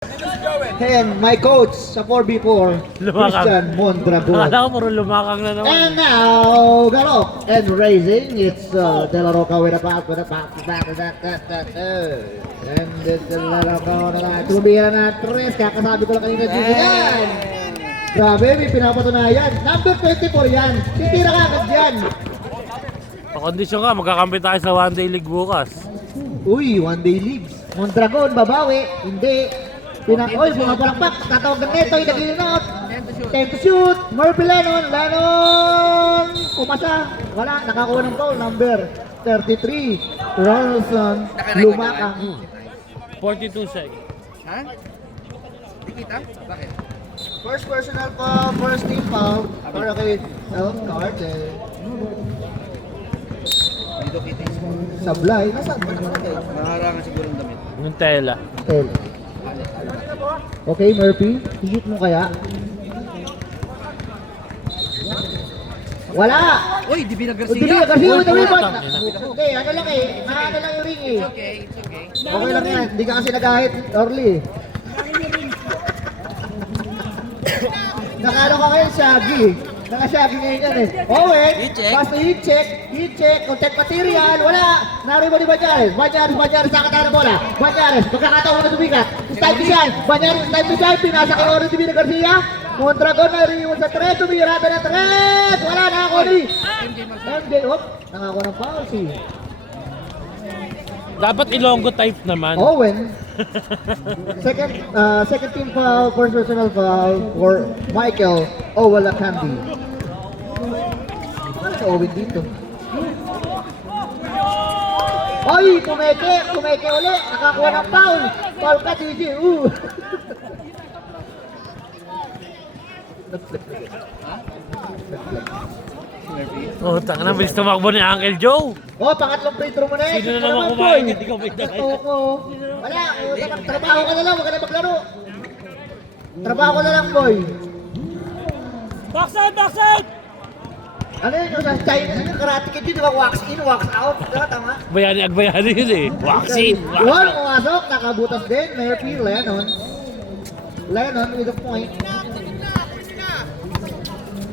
And my coach sa 4v4, Christian Mondragon. Akala ko puro lumakang na naman. And now, Galop and raising. It's De La Roca with a back. And De La Roca na tumira na 3. Kakasabi ko lang kanina dito yan. Grabe, may pinapatunayan. Number 24 yan. Titira ka agad yan. Pakondisyon ka, magkakampi tayo sa one day league bukas. Uy, one day leagues. Mondragon, babawi. Hindi. Oy, pumapalakpak. Tatawag ng neto, nagilinot. Time to shoot. Murphy Lennon. Pumasa. Wala, nakakuha ng foul. Number 33. Ronaldson. Lumakang. 42 seconds. Ha? Di kita? Bakit? First personal foul, first team foul. Para kay El Cartel. Dito kita. Sablay. Nasaan ba nakalagay? Maharangan siguro ng damit. Yung tela. Okay, Murphy. Higit mo kaya? Wala! Uy, di Garcia! Hindi, kasi yung Uy, rebound. putang ina. Hindi, ano lang eh. Ano lang yung ring eh. It's okay, it's okay. Okay lang yan. Hindi ka kasi nagahit, Orly. Nakano ka ngayon, Shaggy. Naka-Shaggy ngayon yan eh. Owen, I-check. basta i-check, contact material, wala. Naribo ni Banyares, sa katana bola. Banyares, magkakataon na sumikat. Style to shine, Banyares, style to shine, pinasa kay Oro Divina Garcia. Mondragon na rin sa 3, tumirata na 3. Wala na ako ni. MJ, nangako ng foul si Dapat Ilonggo type naman. Owen. Second team foul, first personal foul for Michael Owalakandi. Ano si Owen dito? Oy, kumeke uli. Nakakuha ng foul. Foul ka, DJ. Oh, tanga na, bilis tumakbo ni Uncle Joe. Oh, pangatlong free throw mo na eh. Sino na naman kumain? Hindi ko may dahil. Wala, trabaho ka na lang, huwag ka na maglaro. Trabaho ka na lang, boy. Backside! Ano yun, sa China, ano, karate kid yun, di ba? Wax in, wax out. Diba, tama? Agbayani yun eh. Vaccine! Yun, pumasok, nakabutas din. Murphy, Lennon with a point.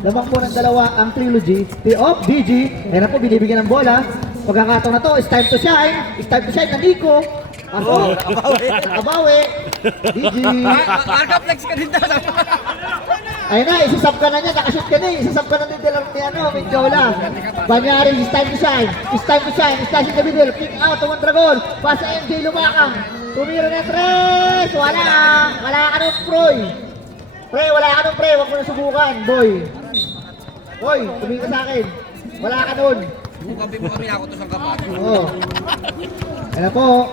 Lamang po ng dalawa ang trilogy. P-off, DG. Ayan na po, binibigyan ng bola. Pagkakataon na to, it's time to shine. Na Nico. Ako, nakabawi. DG. Marka-flex ka din daw. Ayun na, isasab ka na niya. Nakashoot ka na eh. Isasab ka na ni Mindiola. Banyarin, it's time to shine. Station the middle. Kick out, Mondragon. Pass sa MJ Lumakang. Tumira na 3. Wala ka nung Proy. Wala ka nung pre. Huwag mo na subukan, boy. Boy, tumingin ka sa akin. Wala ka nun. Mukabi mo kami ako to sa kapat. Oo. Ayan po.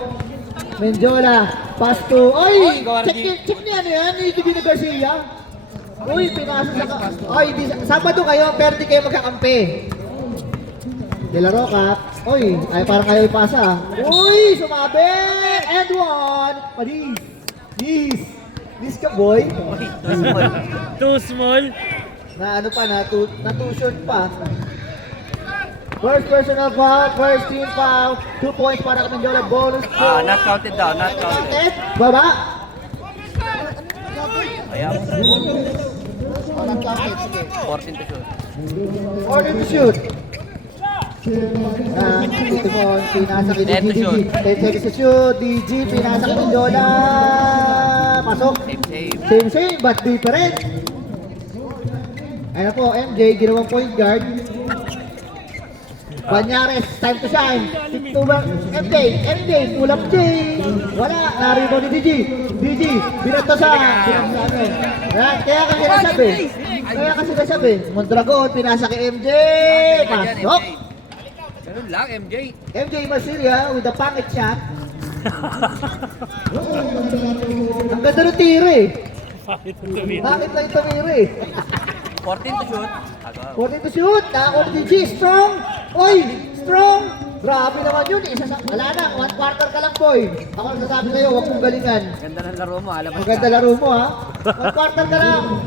Mindiola. Pass to. Oy! Check niya ano yan. Ni Divina Garcia. Uy, pinasa sa ka. Oy, Sabado kayo, pero di kayo magkakampi. De La Roca. Oy, parang kayo ipasa. Uy, sumabit! And one. This ka, boy. Too small. Na ano pa, na two short pa. First personal foul, first team foul. 2 points para kay Mindiola. Bonus. Not counted daw, not counted. Baba. Ayan. 14 to shoot. Order to shoot. Ito mo, pinasa kay 10 to DG. shoot. 10 seconds to shoot. DG, pinasa kay Mindiola. Pasok. Same, but different. Ayan po, MJ, ginawang point guard. Banyares, time to shine. MJ, pull-up J. Wala, naribo ni DG. Binato sa ano. Kaya kasi nasabi. Mondragon, pinasa kay MJ. Pasok. Ganun lang, MJ. MJ Masilia with the pocket shot. Ang ganda ng tiro eh. Bakit lang ito tiro eh? 14 to shoot. 40 to shoot. Nakakuha ni DG. Strong. Oy, strong. Grabe naman yun. Wala na. 1 quarter ka lang, boy. Ako nagsasabi sa'yo, huwag mong galingan. Ganda ng laro mo, alam mo. Maganda laro mo, ha? 1 quarter ka lang.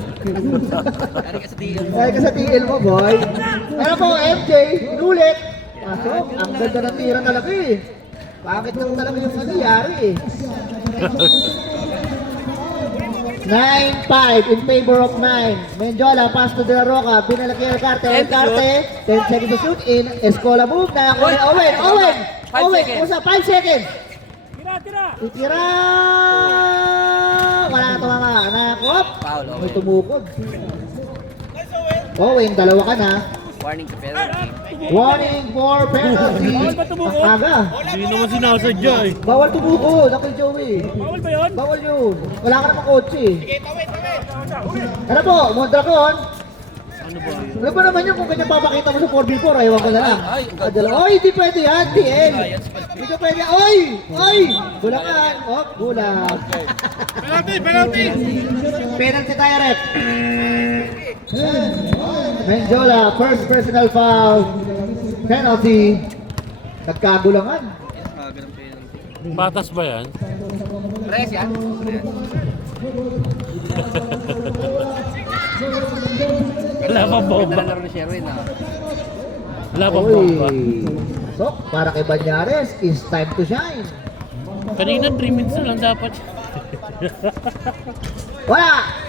Kari ka sa TL. Dahil ka sa TL mo, boy. Pero po, MJ, inulit. Pasok. Ang ganda ng tira talaga eh. Bakit lang talaga yung nangyari eh. 9-5 in favor of 9. Menjola, pass to De La Roca. Binalaki El Carte. El Carte. 10 seconds to shoot in. Escola move na. Owen. Owen. 5 Owen. seconds. Usa 5 seconds. Tira! Titira. Wala na tumama. Nakop. Foul, May Owen. tumukod. Owen, dalawa ka na. Warning to penalty. Warning for penalty. Ang aga. Hindi naman sinasadya eh. Bawal tumukod. Ako Joey. Bawal ba yun? Bawal yun. Wala ka namang kotse. Ano po, Mondragon? Ano ba yun? Ano ba naman yun kung ganyan papakita mo sa 4v4? Ayaw ko na lang. Ay, ang ganda. Oy, hindi pwede yan, TL. Hindi ka pwede. Oy! Oy! Bulangan. Oh, bulang. Penalty! Penalty tayo, rep. Menjola, first personal foul. Penalty. Nagkagulangan. Ganun penalty. Batas ba yan? Press yan. Wala pa Ganda bomba. na laro ni Sherwin ah. Wala pa bomba. So, para kay Banyares, it's time to shine. Kanina 3 minutes na lang dapat. Wala!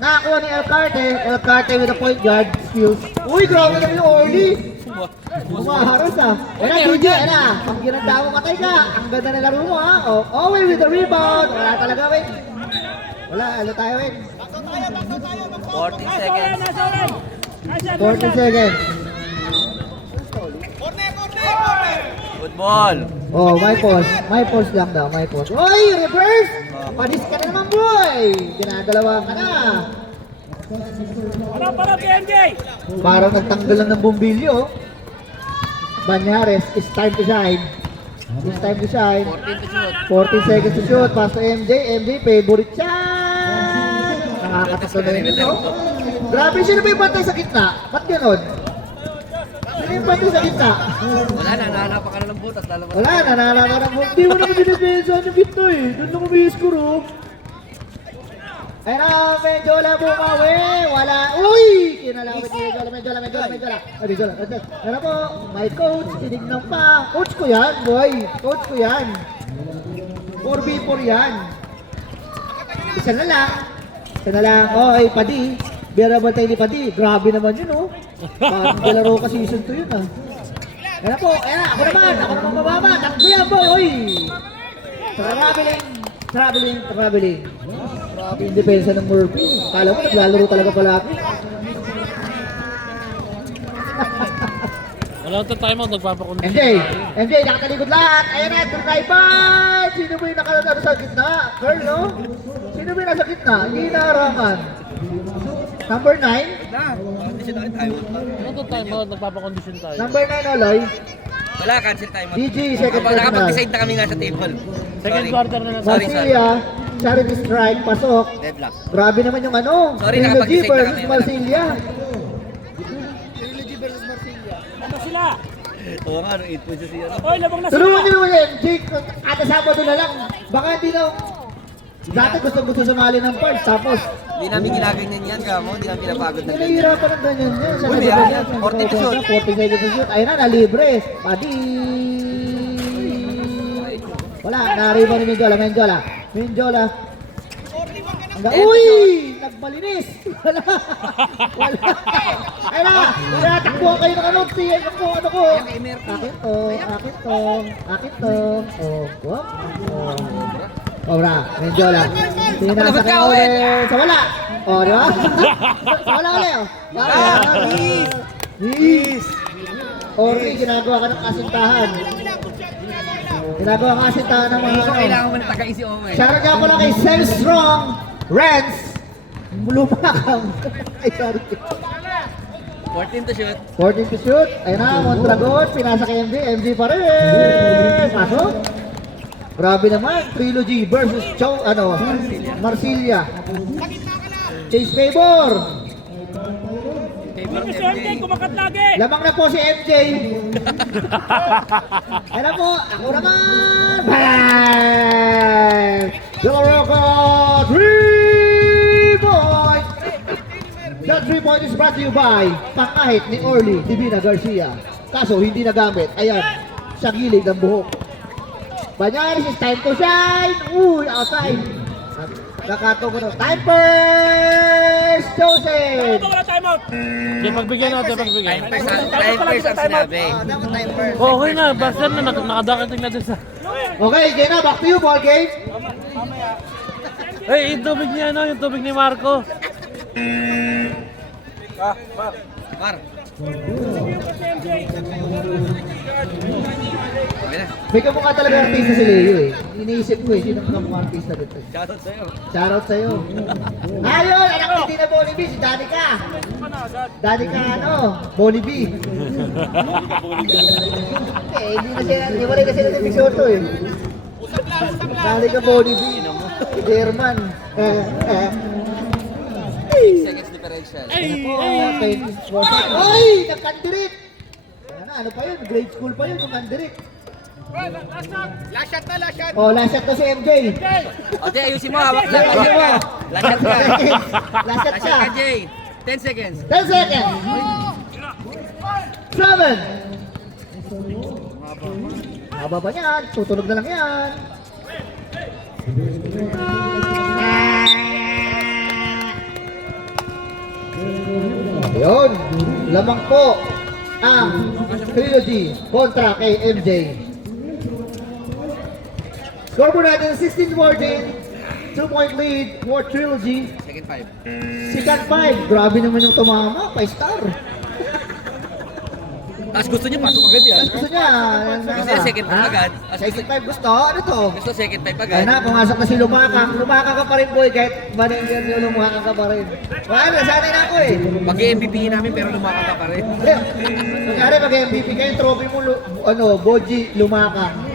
Nakakuha ni El Carte. El Carte with a point guard skills. Uy, grabe naman yung Orly. Umaharas ah. Wala, DJ, ano? Pag ginanda mo katay ka, ang ganda na laro mo ha. Oh, Owen with the rebound. Wala talaga, Win. Wala, ano tayo, Win? 14 seconds. 14 seconds. Good ball. Oh, my pause. My pause lang daw, my pause. Oy, reverse! Panis ka na naman, boy! Ginagalawa ka na. Para PNJ! Parang nagtanggal lang ng bumbilyo. Banyares, it's time to shine. It's time to shine. 14 to shoot. 14 seconds to shoot. Pass to MJ. MJ, favorite siya. Nakakatato na yun, no? Grabe, sino ba yung bantay sa gitna? Ba't ganon? Sino yung bantay sa gitna? Wala na, nahanapan ka na ng butas. Lalabas. Wala, nanalaka na mo. Hindi mo naman dinipensa ng gitna eh. Doon na kumiskor, oh. Ayun na, Menjola bumawi. Wala. Uy! Kinalawit ni Menjola. Menjola. Ano po, my coach, tinignan pa. Coach ko yan, boy. Coach ko yan. 4v4 yan. Isa na lang. Oh, ay, Padi. Biyara ba tayo ni Padi? Grabe naman yun, oh. Parang Delaro ka season 2 yun, ah. Ayan po, ayan, ako naman mababa. Takbo yan, boy, oy. Traveling. Grabe yung depensa ng Murphy. Kala mo, naglalaro talaga palagi. Wala ito time out, nagpapakundin. MJ, nakatalikod lahat. Ayan na, tripod. Sino ba yung nakalaro sa gitna? Girl, no? Sino ba yung nasa gitna? Hindi naarangan. Number 9. Hindi siya nakita tayo. Ano ito time out, nagpapakondisyon tayo. Number 9, Oloy. Wala, cancel time. DG, second personal. Nakapag-decide na kami nga sa table. Second Sorry. quarter na lang. Sorry. Marsilia, charity strike, pasok. Deadlock. Grabe naman yung ano. Sorry, Trilogy nakapag-decide na versus kami. Marsilia. Ano sila? Oo nga, 8 points siya. Oy, labang na sila! Tulungan nyo naman yan, Jake. Ata Sabado na lang. Baka hindi na. Dati gusto sumali ng parts. Tapos, Hindi namin ginaganyan yan, kamo. Hindi namin pinapagod na ganyan. nahihirapan ng ganyan yan. Sa Uy, nasa yan. 40 to shoot. 40 seconds to shoot. Ayun na, nalibre. Padi. Wala, nariba ni Menjola. Uy! Nagmalinis! Wala! Ayun na! Takbuhan kayo ng ano, siya ko, ano ko! Akin to. Oh, wop. Ora, Menjola. Pinasa kayo ulit. Sa wala! Oh, di ba? Sa wala ulit, oh. Please! Ori, ginagawa ka ng kasintahan. Ginagawa ka kasintahan ng mga So, ano. kailangan mo na tagay si Owen. Shoutout nga pala kay Sel Strong, Rens, Lumakang. Ay, sorry. 14 to shoot. 14 to shoot. Ayun na, Mondragon, pinasa kay MJ. MJ pa rin. Pasok. Grabe naman, Trilogy versus Marsilia. Chase Favor. Hindi si MJ, kumakat lagi! Lamang na po si MJ. Alam po, ako naman. Bang! Deloroca, 3-point! The 3-point is brought to you by pangkahit ni Orly Divina Garcia. Kaso hindi nagamit. Ayan, sa gilid ng buhok. Banyaris, it's time to shine! Uy, outside! Nakato ko na. Time first! Joseph! Hindi, pagbigyan natin, pagbigyan. Time first ang sinabi. Dapat time first. Okay na, basta na, nakadakating na din sa... Okay, Jenna, back to you, ball game. Hey, yung tubig niya, ano? Yung tubig ni Marco. Mar. Okay na. May kamukha talaga artista si Leo eh. Iniisip ko eh, sino ang kamukha artista dito? Shoutout sa'yo. Shoutout sa'yo. Ayun, anak ko, hindi na Bonnie B, si Danica. Danica ano, Bonnie B. Eh, hindi na siya, hindi mo rin kasi natin Pixoto eh. Danica Bonnie B. German. 6 seconds differential. Ay, nagkandirit. Ano pa yun? Grade school pa yun, yung kandirit. Oh, last shot to si MJ. O, Jay, ayusin mo. Hawak lang. Ayusin mo. Last shot ka. Last shot Last siya. shot ka, Jay. 10 seconds. 10 seconds. 7. Haba pa niyan. Tutulog na lang yan. Ayun. Lamang po ang Trilogy kontra kay MJ. Score po natin 16-14. 2-point lead for Trilogy. Second 5. Second 5. Grabe naman yung tumama. 5-star. Tapos gusto niya pasok agad yan. Gusto niya. Gusto niya second 5 agad. Second 5 gusto. Ano to? Gusto second 5 agad. Ay na, pumasok na si Lumakang. Lumakang ka pa rin boy. Kahit maninggan yung Lumakang ka pa rin. Wala, nasanay na ako eh. Mag-MVP namin pero lumakang ka pa rin. Kaya mag-MVP kayo, trophy mo, Boji Lumakang.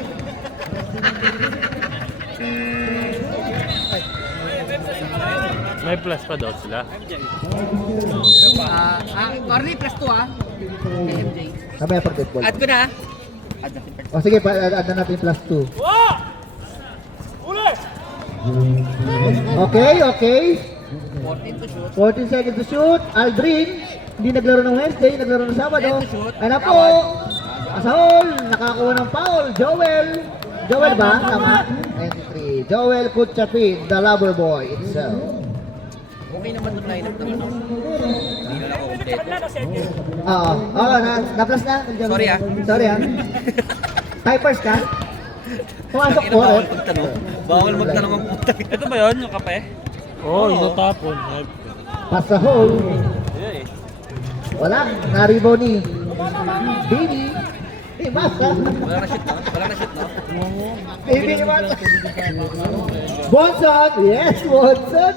May plus pa daw sila. Corny plus 2 ah. Kay MJ. Kamaya pag-deadball. Add ko na. Add natin first. O sige, add na natin plus 2. Okay, okay. 14 to shoot. 14 seconds to shoot. Aldrin, hindi naglaro ng Wednesday, naglaro ng Sabado. 10 to shoot. Ano po? Asahol, nakakuha ng foul. Joel. Joel ba? Tama? 93. Joel Kutchapin, the lover boy itself. Okay naman yung lineup naman. Hindi na ako kompleto. Oo. Oo, na-plus na. Sorry, ah. Sorry ah. Typers ka? Pumasok po Bawal eh. magtanong. Bawal magtanong ang puta. Ito ba yun? Yung kape? Oo, yung natapon. Pasahol. Wala. Naribo ni Bini. Eh, Masa. Wala na shoot, no? Wala na shoot, no? Baby ni Masa. Bonson. Yes, Bonson.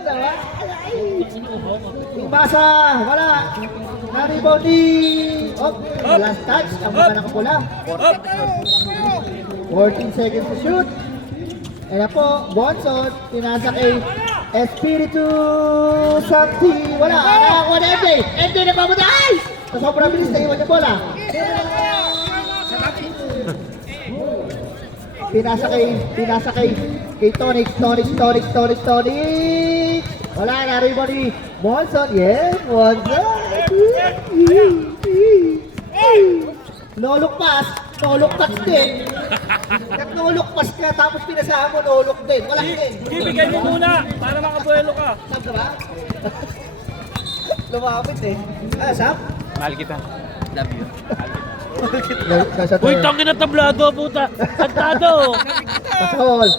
Masa. Wala. Naribo ni... Oh, last touch. Ang mga nakapula. 14 seconds to shoot. Ayan po, Bonson. Pinasa kay Espiritu Santi. Wala. Nakakuha na MJ. MJ nagpapunta. Ay! Sa sobrang bilis na iwan yung bola. Pinasa kay Tonic. Wala na rin mo ni Monson. Yes, Monson. Nolukpas din. Nolukpas ka tapos pinasahan mo noluk din. Wala din. Bibigay mo muna para makabuelo ka. Sam ka ba? Lumapit eh. Ah, Sam? Mahal kita. Love you. Uy, tangin na tablado, puta. Tagtado.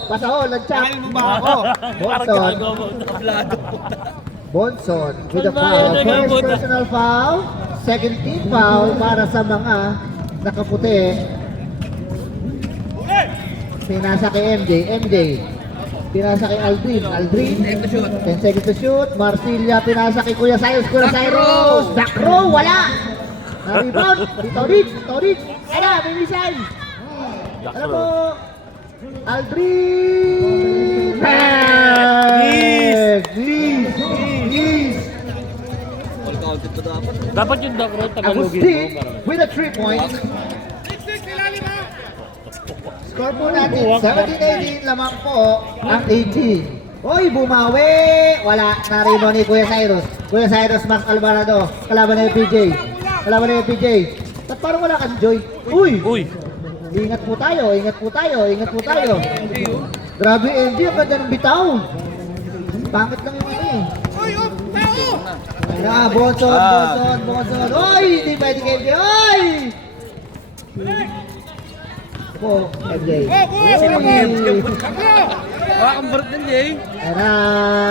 Pasahol, nag-chop. Mahal mo ba ako? Bonson with a foul. First personal foul, second team foul para sa mga nakaputi. Pinasa kay MJ. Pinasa kay Aldrin. 10 seconds to shoot. Marsilia pinasa kay Kuya Cyrus. Dakro, wala. Na-rebound. Tonic. Ano, may missile. Ano po? Aldrin. Please. All counted to dapat. Dapat yung dakro, tagalogin Agustin mo. with a 3-point. Score po natin, 17-18 lamang po ang 18. Oy, bumawi! Wala, narino ni Kuya Cyrus. Kuya Cyrus, Max Alvarado. Kalaban na yung PJ. Ba't parang wala kang Joy? Uy! Ingat po tayo. Grabe, MJ, ang ganda ng bitaw. Pangit lang yung ano eh. Bonson. Oy! Hindi pwede kay MJ. Oy! Po, MJ. Wala kang barot nun, Jay. Tara,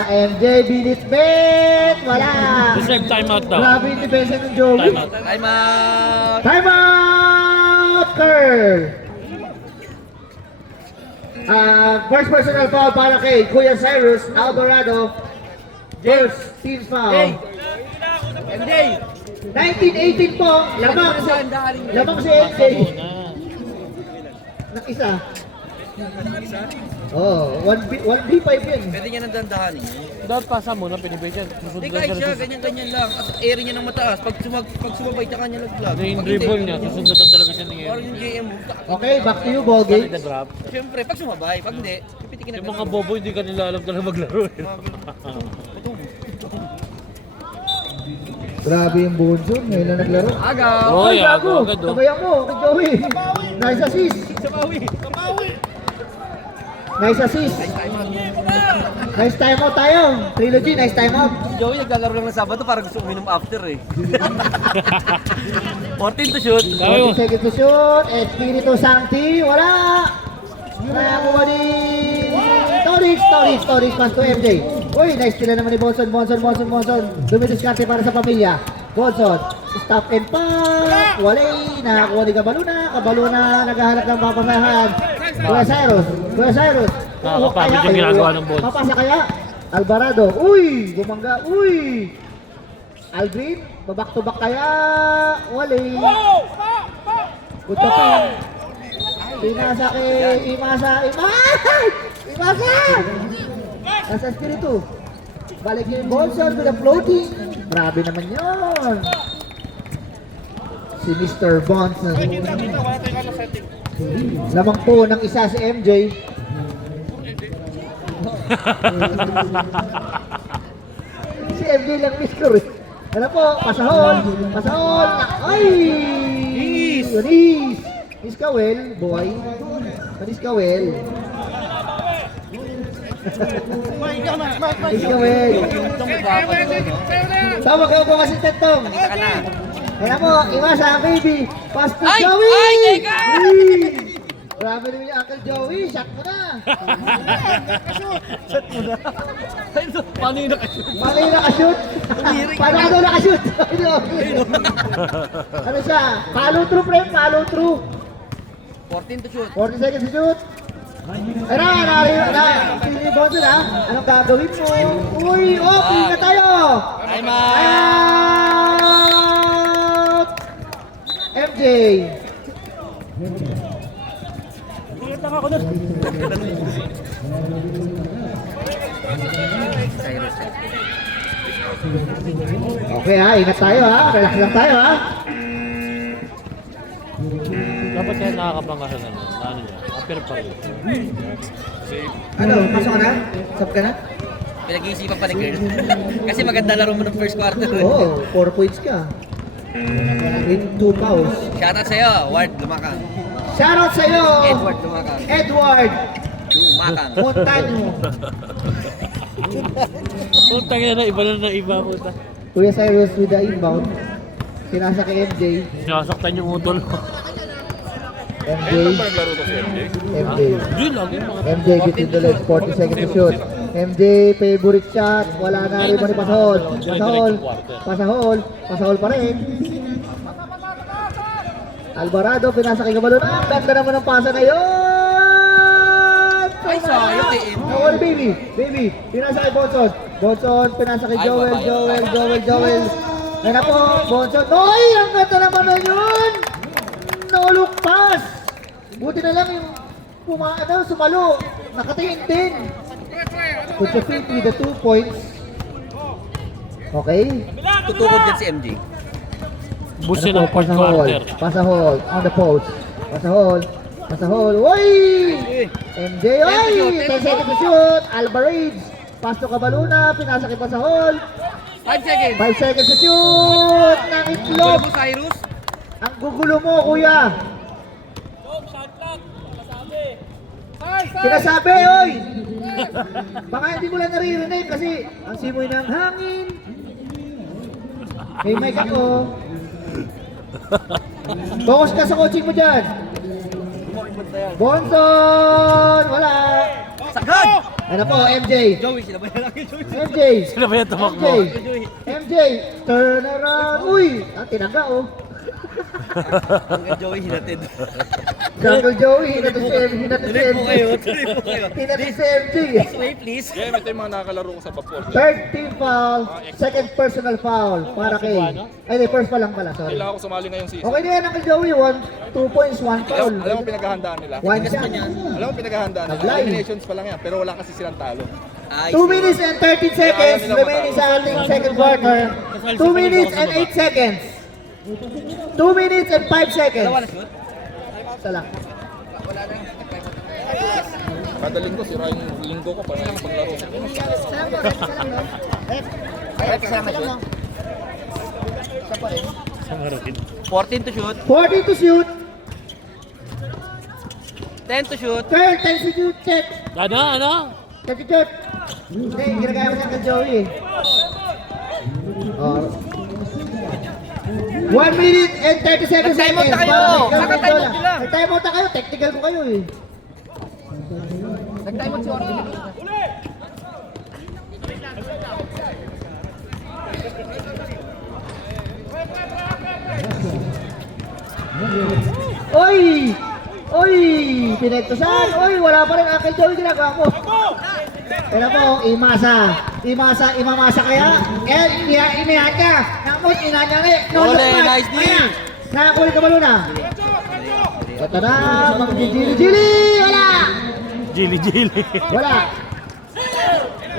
MJ, binitbit! Wala! Deserve timeout daw. Grabe yung depensa ng Joey. Timeout. Time out! Time out! Curl! First personal foul para kay Kuya Cyrus Alvarado. First team foul. MJ! 1918 po, lamang si MJ. Nakisa. Oh, 1v5 yun. Pwede niya nang dandahanin. Dapat pasa mo na pinibigyan. Susunod Hindi lang kahit siya, siya. ganyan-ganyan lang. At area niya ng mataas. Pag sumabay, tsaka niya naglag. Yung dribble niya, susunod talaga siya niya. Parang yung JM mo. Okay, back to you, Bogi. The drop. Siyempre, pag sumabay, pag hindi, pipitikin na Yung mga bobo hindi ka nila alam talaga maglaro. Grabe yung Bonson, ngayon na naglaro. Agaw! Oy, Ay, gago! agad, oh. Sabayan mo, kay Joey. Nice assist. Nice assist. Nice time out tayo. Trilogy, nice time out. Joey, naglalaro lang ng Sabado para gusto uminom after eh. 14 to shoot. 40 seconds to shoot. Espiritu Sancti, wala. Nakakuha ni Torix, pass to MJ. Uy, nice tila naman ni Bonson. Dumidiskarte para sa pamilya. Bonson, stop and pass. Walay, nakakuha ni Kabaluna, naghahanap ng papasahan. Kuya Cyrus. Nakakapagod yung ginagawa ng Bonson. Mapasa kaya? Alvarado, uy, gumangga, uy. Aldrin, back to back kaya? Walay. Good job pa. Pinasa kay Imasa. Nasa Espiritu. Balik yung Bonson with a floating. Grabe naman yun. Si Mr. Bonson. Lamang po ng isa si MJ. Si MJ lang miscore. Ano po? Pasahol. Ay! Yunis! Iskawel, boy. Iskawel. Iskawel. Tawag kayo po kasi tetong. Kaya mo, iwasa ang baby. Pass to Ay! Joey! Ay, teka! Uy! Grabe naman yung Uncle Joey. Shot mo na. Paano yung nakashoot? Paano yung nakashoot? Paano ka daw nakashoot? Ano siya? Follow through, friend. Follow through. 14 to shoot. 40 seconds to shoot. Pili Bonson ha. Anong gagawin mo? Uy, okay na tayo. Time out! Out! MJ. Okay ha, ingat tayo ha. Relax lang tayo ha. Dapat kaya nakakabangga sa ano niya. Apir pa rin. Ano, pasok ka na? Sub ka na? Pinag-iisipan pa ni Girl. Kasi maganda laro mo ng first quarter. Oo, 4 points ka. With 2 fouls. Shoutout sa'yo, Ward Lumakang. Shoutout sa'yo! Edward Lumakang. Edward Lumakang. Montaño. Putang ina na, iba na iba puta. Kuya Cyrus with the inbound. Sinasa kay MJ. Sinasaktan yung utol. MJ. Yun lang yung mga... MJ between the legs, 40 seconds to shoot. MJ, favorite shot. Wala na rin ni Pasahol pa rin. Alvarado, pinasa kay Gabalon. Ang ganda naman ng pasa na yun! Ay, sayang eh. Nawal, baby. Pinasa kay Bonson, pinasa kay Joel. Ayun na po, Bonson. Noy! Ang ganda naman na yun! No-look pass! Buti na lang yung sumalo. Nakatingin din. Put your feet with the 2 points. Okay. Tutukod dyan si MJ. Busin ang fourth quarter. Pasahol. On the post. Pasahol. Uy! MJ, oy! 10 seconds to shoot. Alvarez. Pass to Cabaluna. Pinasa kay Pasahol. 5 seconds. 5 seconds to shoot. Nang itlog. Gulo mo, Cyrus. Ang gugulo mo, kuya. Sinasabi, oy! Baka hindi mo lang naririnig kasi ang simoy ng hangin. May mic ako. Focus ka sa coaching mo dyan. Bonson! Wala! Sagad! Ano po, MJ? Joey, sila ba yan lang yung Joey? MJ! Sino ba yung tumakbo? MJ! Turn around! Uy! Tinaga oh. Hanggang Joey, hinatid. Jungle Joey, hinatid si MJ. Tuloy po kayo, tuloy po kayo. Hinatid si MJ. Next way, please. Yeah, ito yung mga nakakalaro ko sa Bapor. Third team foul, second personal foul para kay... Ay, di, first pa lang pala, sorry. Kailangan ko sumali ngayong season. Okay na yan, Uncle Joey. 2 points, 1 foul. Alam mo pinaghahandaan nila? One shot. Alam mo pinaghahandaan nila? Taglay. Eliminations pa lang yan, pero wala kasi silang talo. 2 minutes and 13 seconds remaining sa ating second quarter. 2 minutes and 8 seconds. 2 minutes and 5 seconds. Dalawa na shoot. Isa lang. Kada linggo, sira yung linggo ko para paglaro. Kasama shoot. 14 to shoot. 40 to shoot. 10 to shoot. Curl, 10 to shoot. Check. Ano? 10 to shoot. Hindi, ginagaya mo sa Joey. Oh. 1 minute and 30 seconds. Nag-time out na kayo. Naka-time out nila. Nag-time out na kayo. Technical ko kayo eh. Nag-time out si Orly. Oy! Oy! Pinagtusan! Oy! Wala pa rin Uncle Joey ginagawa ko. Pero po, imamasa kaya? Inihan ka! Nakapot, inanyari! Ole, nice D! Nakakulit ka ba Luna? Ito na, mag-jili-jili! Wala! Jili-jili. Wala!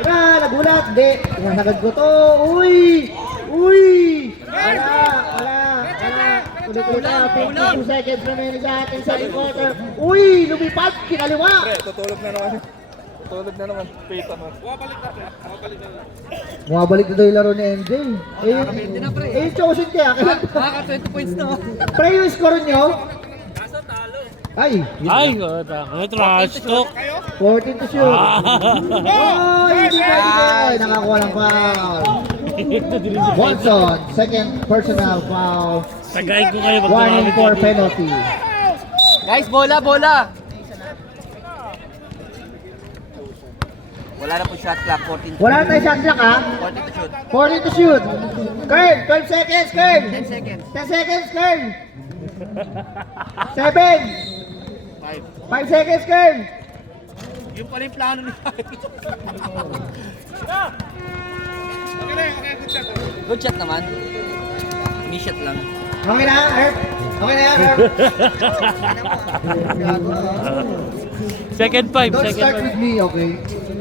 Wala, nagulat! Hindi, sinasagad ko to! Uy! Uy! Wala! Tuloy-tuloy na, 52 seconds remaining sa ating second quarter. Uy! Lumipad! Kinaliwa! Pre, tutulog na naman. Tutulog na naman. Pita mo. Bumabalik na daw yung laro ni MJ. Yung chosen kaya. Makaka 20 points na. Pre, yung score nyo? Ay! Ay, may trash talk. 14 to shoot. Oh, hindi pwede. Nakakuha ng foul. Watson, second personal foul. Tagay ko kayo pag Warning for penalty. Guys, bola. Wala na po shot clock, 14 to Wala na tayo shot clock ha? 40 to shoot. 40 to shoot. Kern, 12 seconds, Kern. 10 seconds. 10 seconds, Kern. 7. 5 seconds, Kern. Yung pala yung plano ni Good shot naman. Miss shot lang. Okay na, Herb? Okay na yan, Herb? Second five, Don't second start five. with me, okay?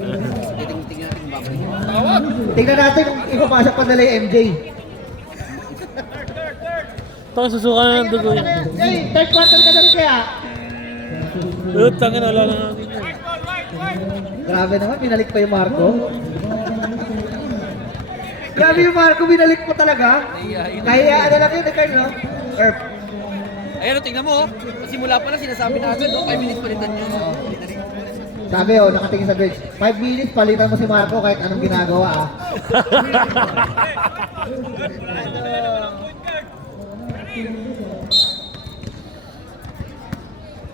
Tingnan natin kung babalik. Tingnan natin kung ipapasok pa nila yung MJ. Ito, susuka na ng dugo yun. Hey, third quarter ka na rin kaya. Tangin, wala na natin yun. Grabe naman, binalik pa yung Marco. Grabe yung Marco, binalik mo talaga. Kahiyaan na lang yun, Carl, no? Herb. Ayun, tingnan mo. Simula pa lang sinasabi na agad, 5 minutes palitan nyo. Sabi, nakatingin sa bench. 5 minutes, palitan mo si Marco kahit anong ginagawa, ah.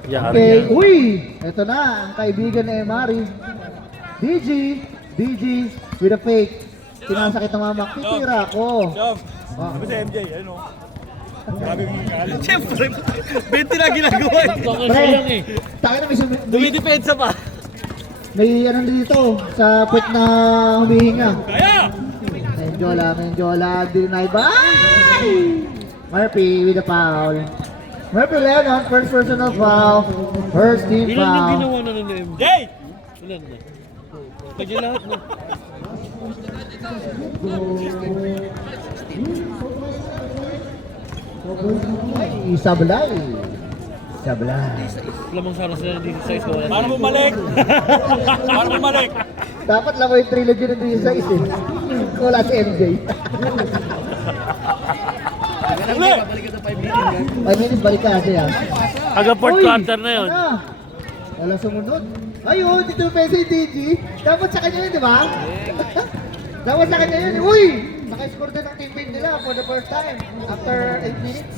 Yari Okay, yan. uy! Ito na, ang kaibigan ni Mari. DG with a fake. Sinasakit ng mamak. Titira ko. Sabi si MJ, ano? Siyempre, 20 na ginagawa. Tangin siya lang eh. Tayo na may Dumidepensa pa. may ano dito sa puwet na humihinga. Menjola, denied by Murphy with a foul. Murphy Lennon, first personal foul. First team Ilan yung foul. ginawa na nun ni MJ? Ilan na? Kaya lahat na. Sablay. Lamang sana sila dito sa isko. Paano bumalik? Paano bumalik? Dapat lang ko yung trilogy ng dito sa isin. Wala si MJ. Balik ka sa 5 minutes. 5 minutes balik ka kasi ah. Hanggang fourth Uy! quarter na yun. Ano? Wala sumunod. Ayun, dito yung peso yung DG. Dapat sa kanya yun, di ba? Dapat sa kanya yun. Uy! Naka-score din ang teammate nila for the first time after 8 minutes.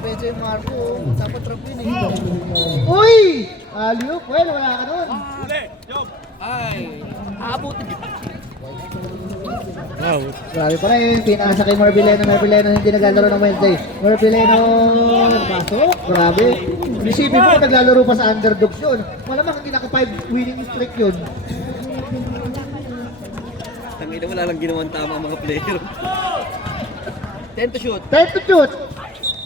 Medyo yung Marco, dapat trap yun eh. Uy! Aliup, well, wala ka nun. Ay, aabutin. Wow. Grabe pa rin, pinasa kay Marbileno hindi naglalaro ng Wednesday. Marbileno, pasok, grabe. Isipin mo, naglalaro pa sa underdogs yun. Malamang hindi naka-5 winning streak yun. Tangina, wala lang ginawang tama ang mga player. 10 to shoot. 10 to shoot!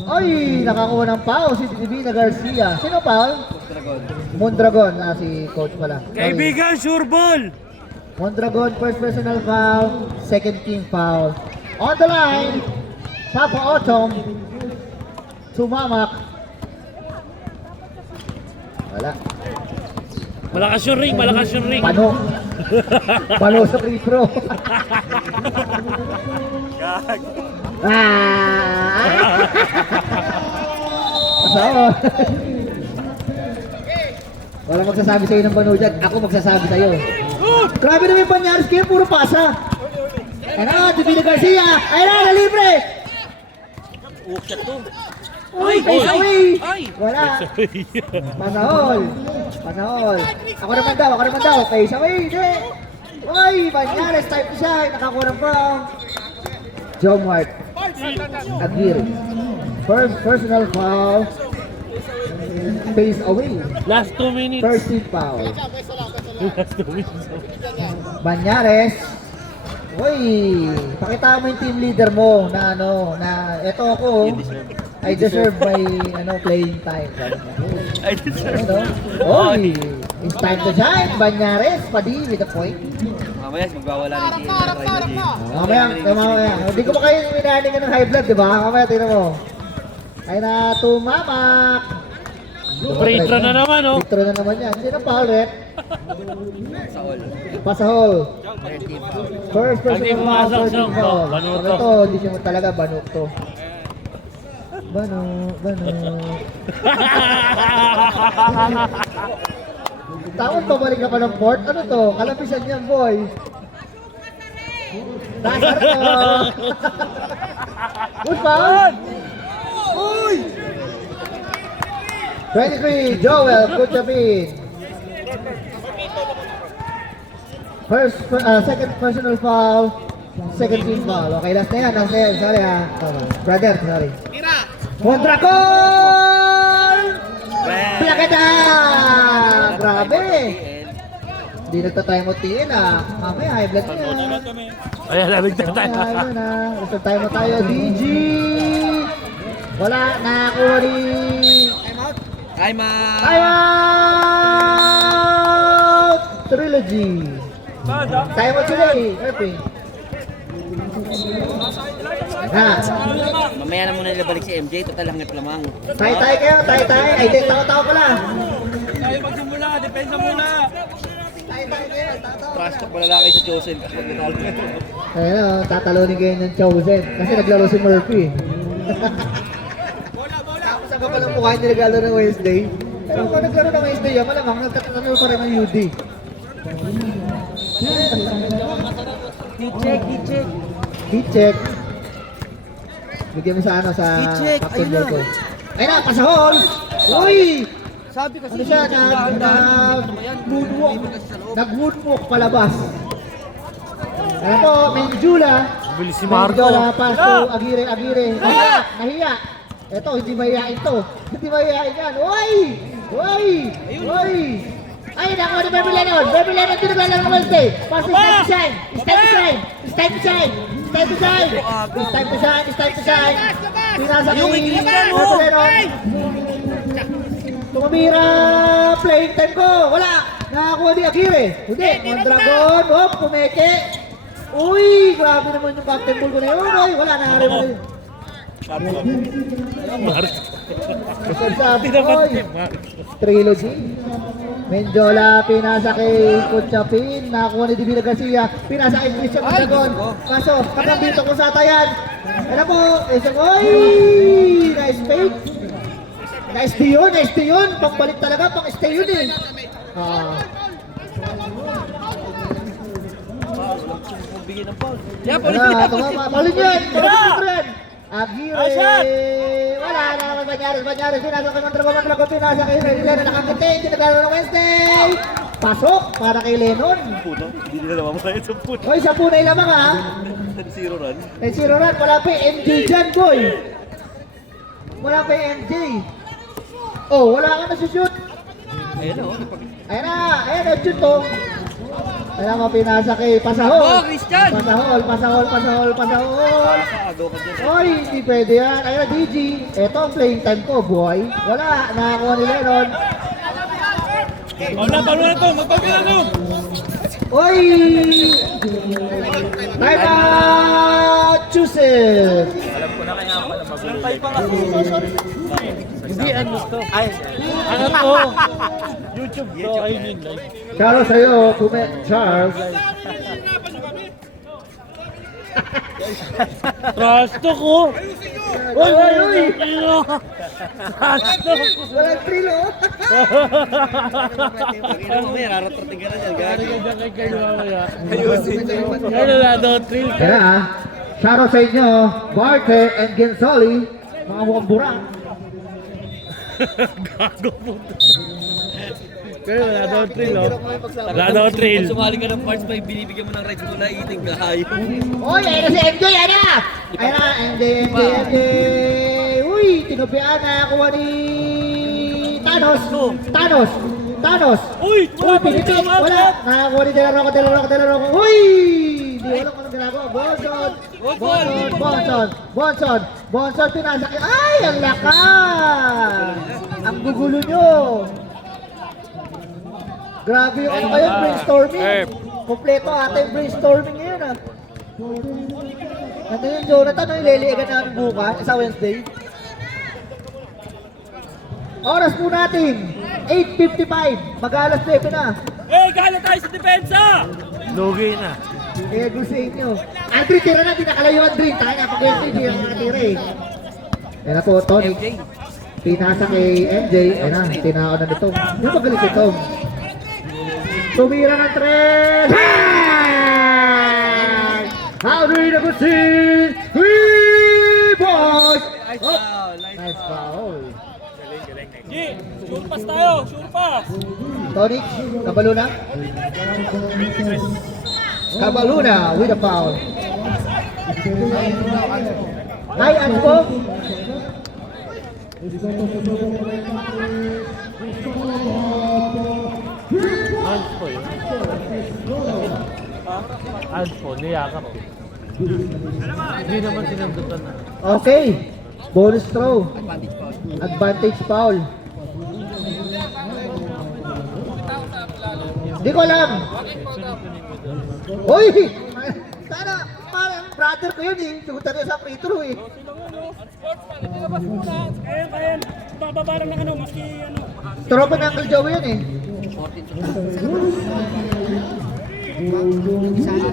Ay, nakakuha ng foul si Divina Garcia. Sino foul? Dragon. Mondragon, si coach pala. Sorry. Kaibigan, sure ball! Mondragon, first personal foul, second team foul. On the line, Papa Otom, sumamak. Wala. Malakas yung ring, malakas yung ring. Pano. Pano sa free throw. So, wala magsasabi sa'yo ng bano dyan. Ako magsasabi sa'yo. Grabe naman yung Banyares kayo, puro pasa. Ano, Divina Garcia. Ayun na, libre. Shot to. Uy, face away. Ay! Wala. Pasahol. Pasahol. Ako naman daw. Face away. Hindi. Uy, Banyares, type to shine. Nakakuha ng foul. Jomart Aguirre. First personal foul. Face away. Last 2 minutes. First team foul. Last 2 minutes. Banyares. Uy, pakita mo yung team leader mo na ano, na eto ako. I deserve my playing time. I deserve. Uy, it's time to shine. Banyares, Padi with the point. Mamaya, magwawala ni Tito. Try na Jim. Mamaya. Hindi ko pa kayo minahali ka ng high blood, di ba? Mamaya, tingnan mo. Ay na tumamak. Free throw na naman, oh. Free throw na naman yan. Sino foul, rep? Sa all. Pasahol. 13 foul. First person Hindi pumasok foul, siya, first foul. Banuto. Ito, hindi siya talaga banuk to. Banu. Tawag pabalik ka pa ng port? Ano to? Kalapisan yan, boy. Dasar to. Good foul. Uy! 23, Joel, Kuchabin. Second personal foul, second team foul. Okay, last na yan. Sorry ha. Brother, sorry. Mondragon! Plakada! Grabe! Hindi nagtatime mo tiin ah. Mamaya, high blood niya. Ayan, naligtad tayo. Ayun na. Nagtatime mo tayo, DG! Wala, nakakuha ni... Time out! Time out! Trilogy. Time out today. Irving. Ha. Mamaya na muna nila balik si MJ. Total hanggat lamang. Tay kayo, tay. Ay, tao pala. Tayo magsimula, depensa muna. Tay kayo, tao. Trash talk pala kayo sa Chosen. Ayun o, tatalunin kayo ng Chosen. Kasi naglaro si Murphy. Tapos ako palang mukha hindi naglaro ng Wednesday. Pero kung naglaro ng Wednesday, malamang nagtatanong pa rin ng UD. Heat check. Bigyan mo sa sa Heat check, captain ayun na. ko. Ayun na, pasahol! Uy! Sabi kasi Ano siya, nag-moonwalk palabas. Ano po, Menjula. Bilis si Marco. Menjula, pass to Aguirre. Nahiya. Ito, hindi mahihain to. Hindi mahihain yan. Uy! Ay, naku, ni Berbileno, hindi naglalaro ng Wednesday. Pass is time to shine. It's time to shine. Pinasa ni Berbileno. Tumira, playing time ko. Wala. Nakakuha ni Aguirre. Hindi, Mondragon. Pumeke. Uy, grabe naman yung captain ball ko na yun. Uy, wala, nangyari mo na yun. Marco. Oy, Trilogy. Menjola, pinasa kay Kuchapin. Nakakuha ni Divina Garcia. Pinasa kay Christian Mondragon. Kaso, kakambito ko sa tayan. Ano po, isang, oy! Nice fake. Na-ST yun. Pambalik talaga, pang-stay yun eh. Bigyan ng foul. Yeah, Paulin yun. Aguirre. Wala na naman Banyares. Pinasa kay Mondragon. Pinasa kay Lennon. Nakakita. Hindi naglalaro ng Wednesday. Pasok para kay Lennon. Puno. Hindi nila naman makain sa puno. Hoy, sa punay lamang ha. 10-0 run. Eh, si Roran, wala pa yung MJ dyan, boy. Wala pa yung MJ. Oh, wala ka na shoot. Ayun o. Ayan na, shoot to. Ayan mo, pinasa kay Pasahol. Oh, Christian! Pasahol. Agaw ka dyan. Oy, hindi pwede yan. Ayan na, DG. Ito ang playing time ko, boy. Wala, nakakuha ni Lennon. Palo na to, magpapila to! Oy! Time out! Joseph! Alam ko na kaya pala magulo. Hindi, ano to? Ay, Ano to? YouTube to, ayun yun live. Charles sa'yo, Charles. Trash talk ko! Oy! Trash talk! Walang thrill, oh! Pagkina mo, may raratrating ka na dyan. Gari Gagi. ka dyan kay Carl mamaya. Ayusin. Ano na, don't thrill ka. Kaya shoutout sa inyo, Barte and Gensoli, mga mukhang burang. Gago po. Pero wala daw thrill, oh. Wala daw thrill. Pag sumali ka ng parts, may binibigyan mo ng rights mo na eating ka hayop. Oy, ayun na si MJ, ayun na! Ayun na, MJ. Uy, tinubian na kuha ni Thanos. Uy! Pinipit, wala. Nakakuha ni De La Roca. Uy! Di wala kung anong ginagawa. Bonson, pinasa kay... Ay, ang lakas! Ang gugulo nyo. Grabe yung ano kayo, brainstorming. Kompleto ata yung brainstorming ngayon ah. Ano yung Jonathan, ano yung liliigan namin bukas sa Wednesday? Oras po natin, 8:55. Mag-alas 7 na. Eh, gala tayo sa depensa! Lugi na. Kaya gusto sa inyo. Andre, tira na, di nakalayo Andre. Tayo na, pag-Wednesday, di ang nakatira eh. Ayan na po, Tony. Pinasa kay MJ. Ayan na, tinao na nito. Yung magaling si Tom. Tumira ng 3! Audrey Agustin! 3 points! Nice foul. G, sure pass tayo, sure pass! Tony, Kabaluna. Kabaluna with a foul. Hi, Anpo. Hands po yun. Hands po, niyakap. Hindi naman sinamdutan na. Okay. Bonus throw. Advantage foul. Hindi ko alam. Uy! Sana, parang brother ko yun eh. Sugutan niya sa free throw eh. Kaya, bababaran ng ano, maski ano. Tropa ng Uncle Joey yun eh.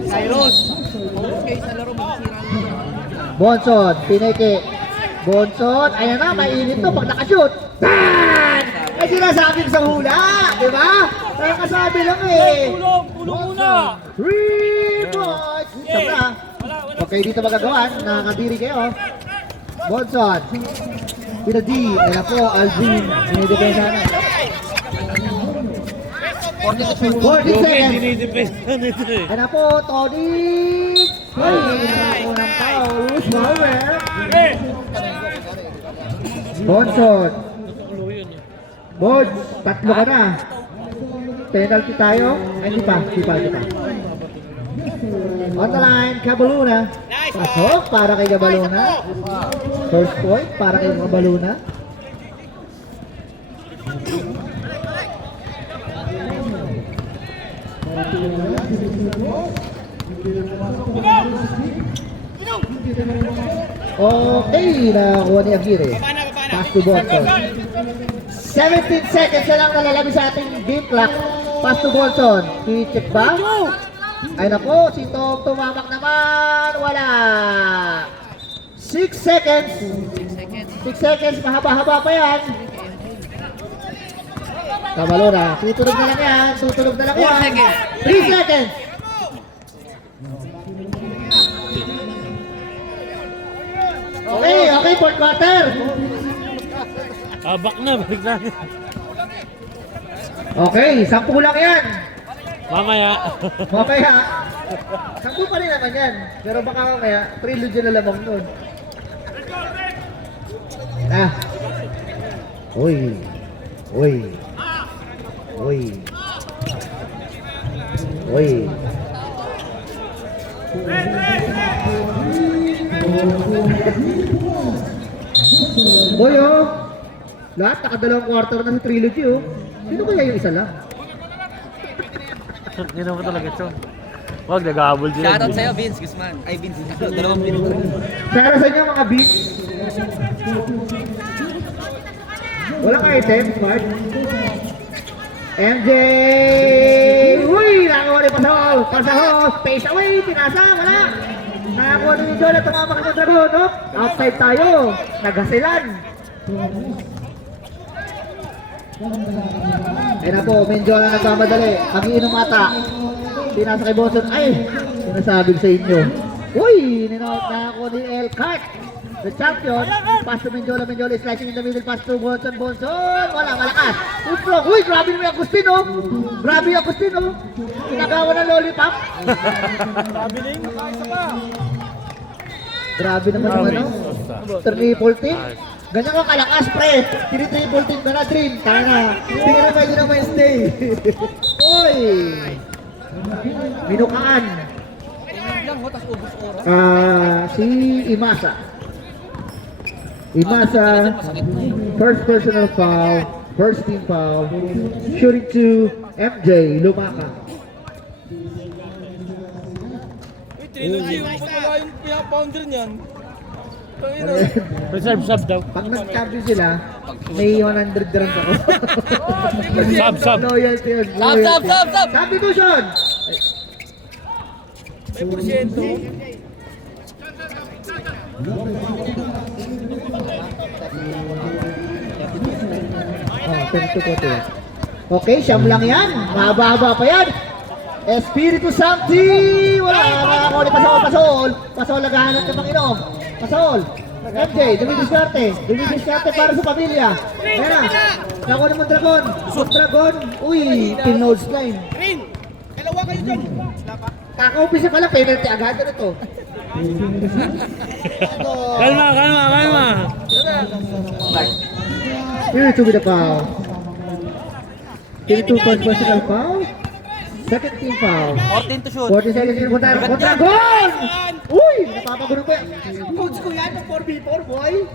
Cyrus! Okay, sa laro, magsira lang. Bonson, Pineke. Bonson, ayan na, mainit to pag nakashoot. Tan! Ay sinasabi ko sa hula, di ba? Nakakasabi lang eh. Tulong muna! 3 points! Sabra. Okay, dito magagawan. Nakakadiri kayo. Bonson. Pina D. Ayan po, Alvin. Dinidepensa na. 40 seconds. Dinidepensa nito eh. Ayan po, Tony. Ay, nakakuha ng foul. Slower. Bonson. Bods, tatlo ka na. Penalty tayo. Ay, hindi pa. On the line, Kabaluna. Pasok para kay Kabaluna. First point para kay Kabaluna. Okay, nakakuha ni Aguirre. Pass to Bonson. 17 seconds na lang nalalami sa ating game clock. Pass to Bonson. I-check ba? Ay nako, si Tom tumamak naman. Wala. 6 seconds. 6 seconds, mahaba-haba pa yan. Cabalora. Tutulog na lang yan. Tutulog na lang 4 yan. seconds. 3 seconds. Okay, fourth quarter. Back na, balik na. Okay, 10 lang yan. Mamaya. Mamaya. 10 pa rin naman yan. Pero baka mamaya, trilogy na lamang nun. Ah. Uy. Uy. Uy. Uy. Boy, oh. Lahat nakadalawang quarter na sa trilogy, oh. Sino kaya yung isa lang? Hindi naman talaga ito. Huwag, nag-aabol sila. Shoutout sa'yo, Vince Guzman. Ay, Vince. Dalawang minuto. Para sa inyo mga beats. Walang item, smart. MJ! Uy! Nakakuha ni Pasahol! Pasahol! Space away! Pinasa! Wala! Nakakuha ni Jola. Tumama ka ng dragon, no? Outside tayo! Nagasilan! Ayun na po, Menjola nagmamadali. Mag-iinom ata. Pinasa kay Bonson. Ay! Sinasabi ko sa inyo. Uy! Ninout na ako ni Elcart. The champion. Pass to Menjola. Menjola is slicing in the middle. Pass to Bonson. Bonson. Wala, malakas. Too strong. Uy! Grabe naman yung Agustin, oh! Grabe yung Agustin, oh! Pinagawa ng lollipop. Grabe naman yung ano. Triple team. Ganyan ka kalakas, pre. Tini-triple team ka na, Dream. Tara na. Hindi ka na pwede na Wednesday. Uy! Minukaan. lang, tas ubus oras. Si Imasa. Imasa, first personal foul, first team foul, shooting to MJ Lumaka. Trilogy, yung wala yung pinapounder niyan. Tangina. Reserve sub daw. Pag nag-champion sila, may 100 dirhams ako. Sub. Loyalty yun. Sub! Substitution! May porsyento. Oh, 22 ko to. Okay, siyam lang yan. Mahaba-haba pa yan. Espiritu Santi! Wala! Makakakuha ni Pasol! Pasol naghahanap ng Panginoon. Pasol! MJ, dumidiskarte para sa pamilya. Ayan na. Nakuha ni Mondragon. Mondragon. Uy, pinloads line. Green! Dalawa kayo dyan. Kaka-umpisa pa lang, penalty agad na ito. Kalma. Spiritu with the foul. 22 points personal foul. Second team foul. 14 to shoot. 40 seconds in the Mondragon! Uy! Napapagulo ko yan. Coach ko yan, ng 4v4, boy.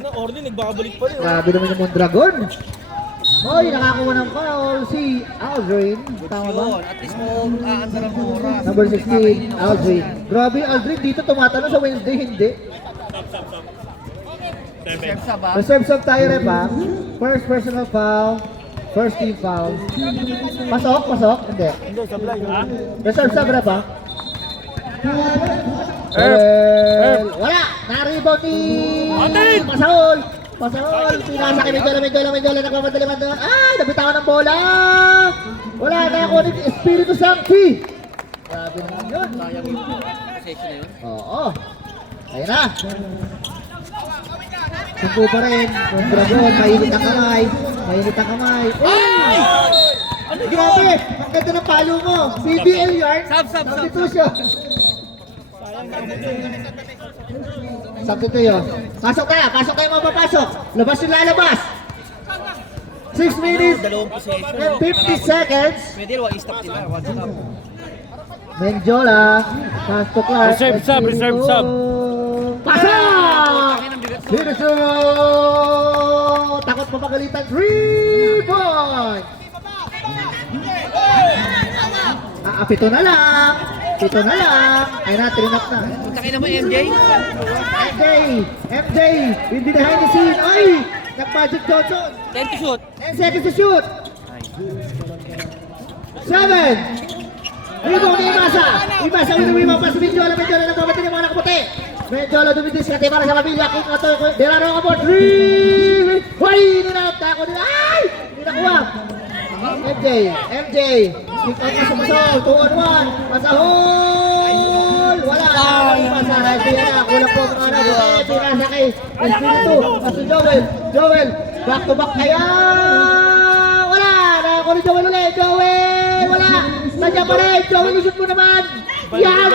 Ang order, nagbabalik pa rin. Grabe naman yung Mondragon. Hoy, nakakuha ng foul si Aldrin. Tama ba? Yun, at least mo aandar ang oras. Number 16, Aldrin. Grabe, Aldrin dito tumatanong sa Wednesday, hindi. Serve sa ba? Reserve sub tayo rin ba? First personal foul. First team foul. Pasok? Hindi. Reserve sub rin ba? Wala! Na-rebound ni Pasahol! Pinasa kay Menjola, nagmamadali. Ay! Nabitawan ng bola! Wala na ako ni Espiritu Santi! Grabe naman yun! Sayang yung possession na yun. Oo! Ayun na! Sampu pa rin. Mondragon, mainit ang kamay. Uy! Ano grabe? Ang ganda ng palo mo. BBL yarn. Sub. Substitution. Substitution. Pasok tayo mapapasok. Labas yung lalabas. 6 minutes Dalawang possession. and 50 seconds. Pwede, i-stop nila. One stop. Menjola. Pass to Clark. Reserve sub. Pasok! Siniso! Takot mapagalitan. 3 points! Pito na lang. Ay na, trinap na. Punta kayo naman, MJ. MJ! Hindi behind the scene. Ay! Nag-Magic Johnson. 10 to shoot. 10 seconds to shoot. 7. Rebound ni Imasa. Imasa, winawima pa si Menjola. Menjola nagbabatid ng mga nakaputi. Menjola dumidiskarte para sa pamilya. Kick out to Delaro ka po. 3! Hoy! Hindi na tako nila. Ay! Hindi nakuha. MJ. Kick out na sa Masahol. 2-on-1. Masahol! Wala. Masahol. Kaya na. Kulang po mga ano. Pinasa kay Espiritu. Kasi Joel. Back to back kaya. Wala. Nakakuha ni Joel ulit. Joel! Wala. Sadya pa rin. Joel, isip mo naman. Yan!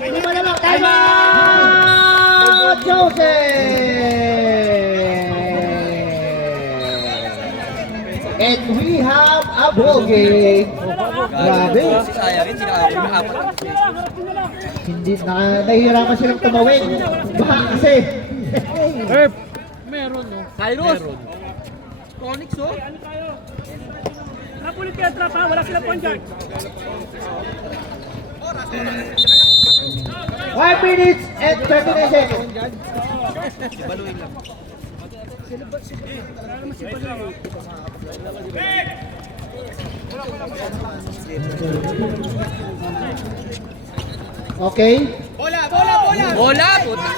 Lima na lang. Time out! Joseph! And we have a ball game. Grabe. Si Saya rin, sinakawin yung apat. Hindi nahihirapan silang tumawid. Baka kasi. Herb! Meron, no? Cyrus! Onyx, oh! Napulit kaya trap ha, wala sila pon dyan. 5 minutes and 39 seconds. Baluin lang. Okay. Bola! Puta!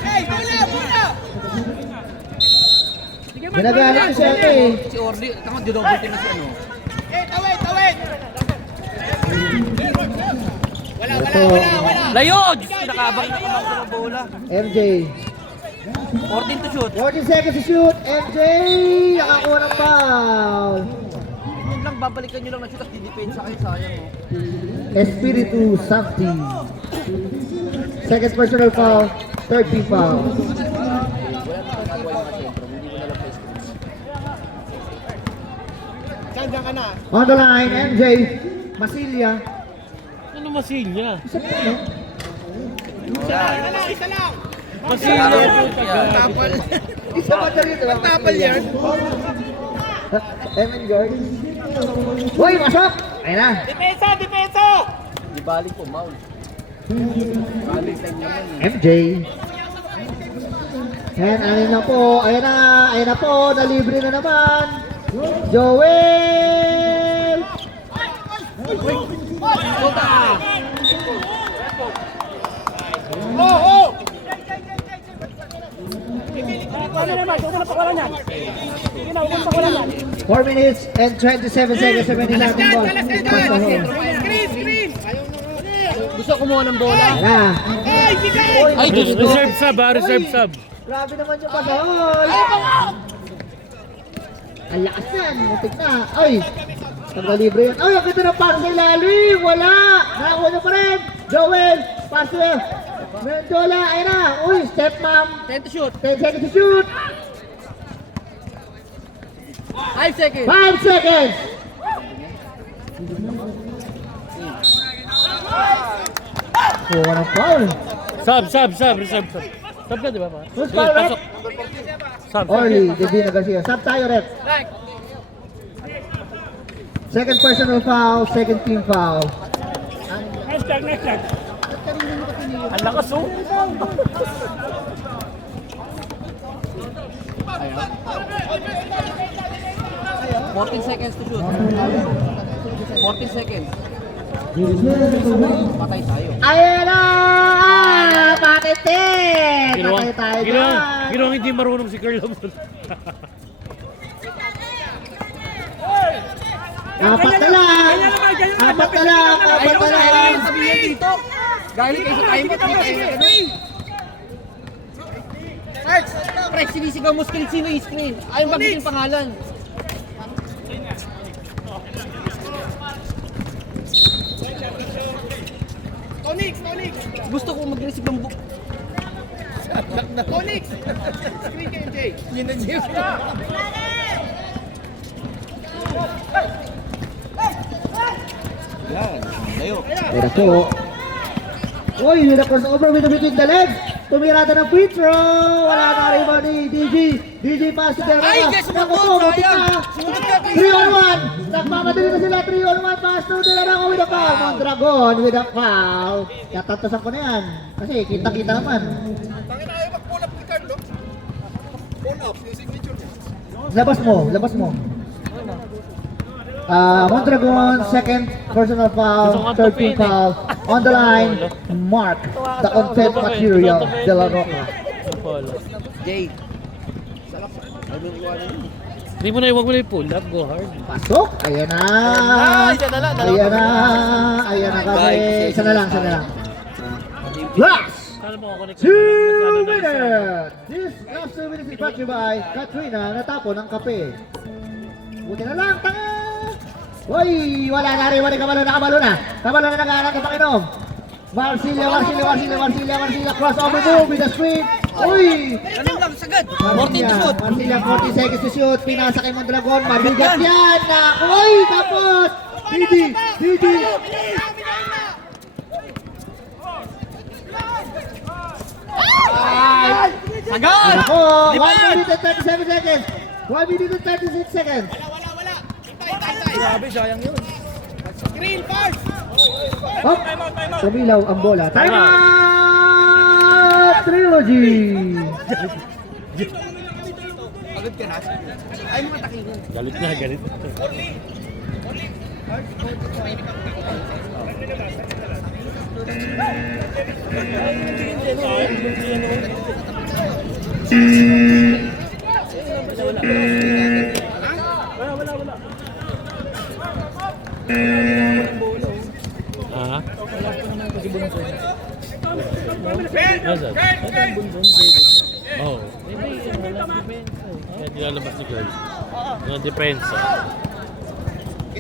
Ginagalit siya eh. Si Orly, tama, double team na si ano. Layo! Diyos ko, nakabang na kamang sa bola. MJ. 14 to shoot. 14 seconds to shoot. MJ! Nakakuha ng foul. Yun lang, babalikan nyo lang na shoot at di-defense kayo, sayang mo. Espiritu Santi. Second personal foul. Third team foul. Wala na nagagawa yung mga sentro, hindi mo nalang face On the line, MJ. Masilya. Ano masilya? Isa pa, no? Masilya! Isa pa dito. Tapal yan. Evan George. Uy, masok! Ayun na. Di balik po, Maul. Balik time naman eh. MJ. Yan, ayun na po. Ayun na po. Nalibre na naman. Joel! Ano naman, huwag mo na pakawalan yan. Sige na, huwag mo na pakawalan yan. 4 minutes and 27 seconds remaining natin po. Gusto kumuha ng bola. Ayun na. Ay, Diyos ko. Reserve sub, ha? Reserve sub. Grabe naman yung pasahol. Ang lakas yan. Mutik na. Ay! Nagalibre yan. Ay, ang ganda ng pass sa ilalim. Wala. Nakakuha niya pa rin. Joel. Pass niya. Mendola. Ayun na. Uy, step mom. 10 to shoot. 10 seconds to shoot. 5 seconds. 5 seconds. Kuha ng foul. Sub, reserve sub. Sub ka, di ba, pa? Who's Sige, foul, rep? pasok. Sub. Orly, Divina Garcia. Sub tayo, rep. Second personal foul, second team foul. Next tag. Ang lakas oh. Ayun. 14 seconds to shoot. 14 seconds. Patay tayo. Ayan na! Bakit eh? Patay tayo dyan. Ginawang hindi marunong si Carl Lamont. Apat na lang! Apat na lang! Ayun ko na sabihin dito. Galing kayo sa timeout, di tayo ganun. Pre, sinisigaw mo screen, sino yung screen? Ayaw bakit yung pangalan. Onyx! Gusto ko mag-receive ng book. Onyx! Screen kay MJ. Yun na Jeff. Yan, layo. Pero po. Uy, with a crossover with between the legs. Tumirata ng free throw. Wala na rin ba ni DG. DG pass to Delmara. Ay, guys, Naku po, buti na. 3-on-1. Nagmamadali na sila. 3-on-1 pass to Delmara with a foul. Mondragon with a foul. Tatantasan ko na yan. Kasi kita-kita naman. Labas mo. Mondragon, second personal foul, third team foul. On the line, Mark, the content material de la Roca. Polo. Jay. Ano yung ano yun? Hindi mo na, huwag mo na i-pull up, go hard. Pasok, ayan na. Ayan na. Ayan na kami. Isa na lang, isa na lang. Last Kala mo ako 2 minutes. This last 2 minutes is brought to you by Katrina, natapon ng kape. Buti na lang, tanga. Uy, wala na rin, wala kabalo na, kabalo na. Kabalo na nag-aaral sa Panginoon. Marsilia, crossover move with the screen. Uy! Ganun lang, sagad. 40 to shoot. Marsilia, 40 seconds to shoot. Pinasa kay Mondragon. Mabigat yan. Uy, tapos! Didi! Sagad! Ako, 1 minute and 37 seconds. 1 minute and 36 seconds. Grabe, sayang yun. Hop! Tumilaw ang bola. Time out! Trilogy! Agad ka na. Ay, mga takihin. Galit na, galit. Ah? Nasaan? Oo. Kaya nilalabas ni Girl. Yung depensa.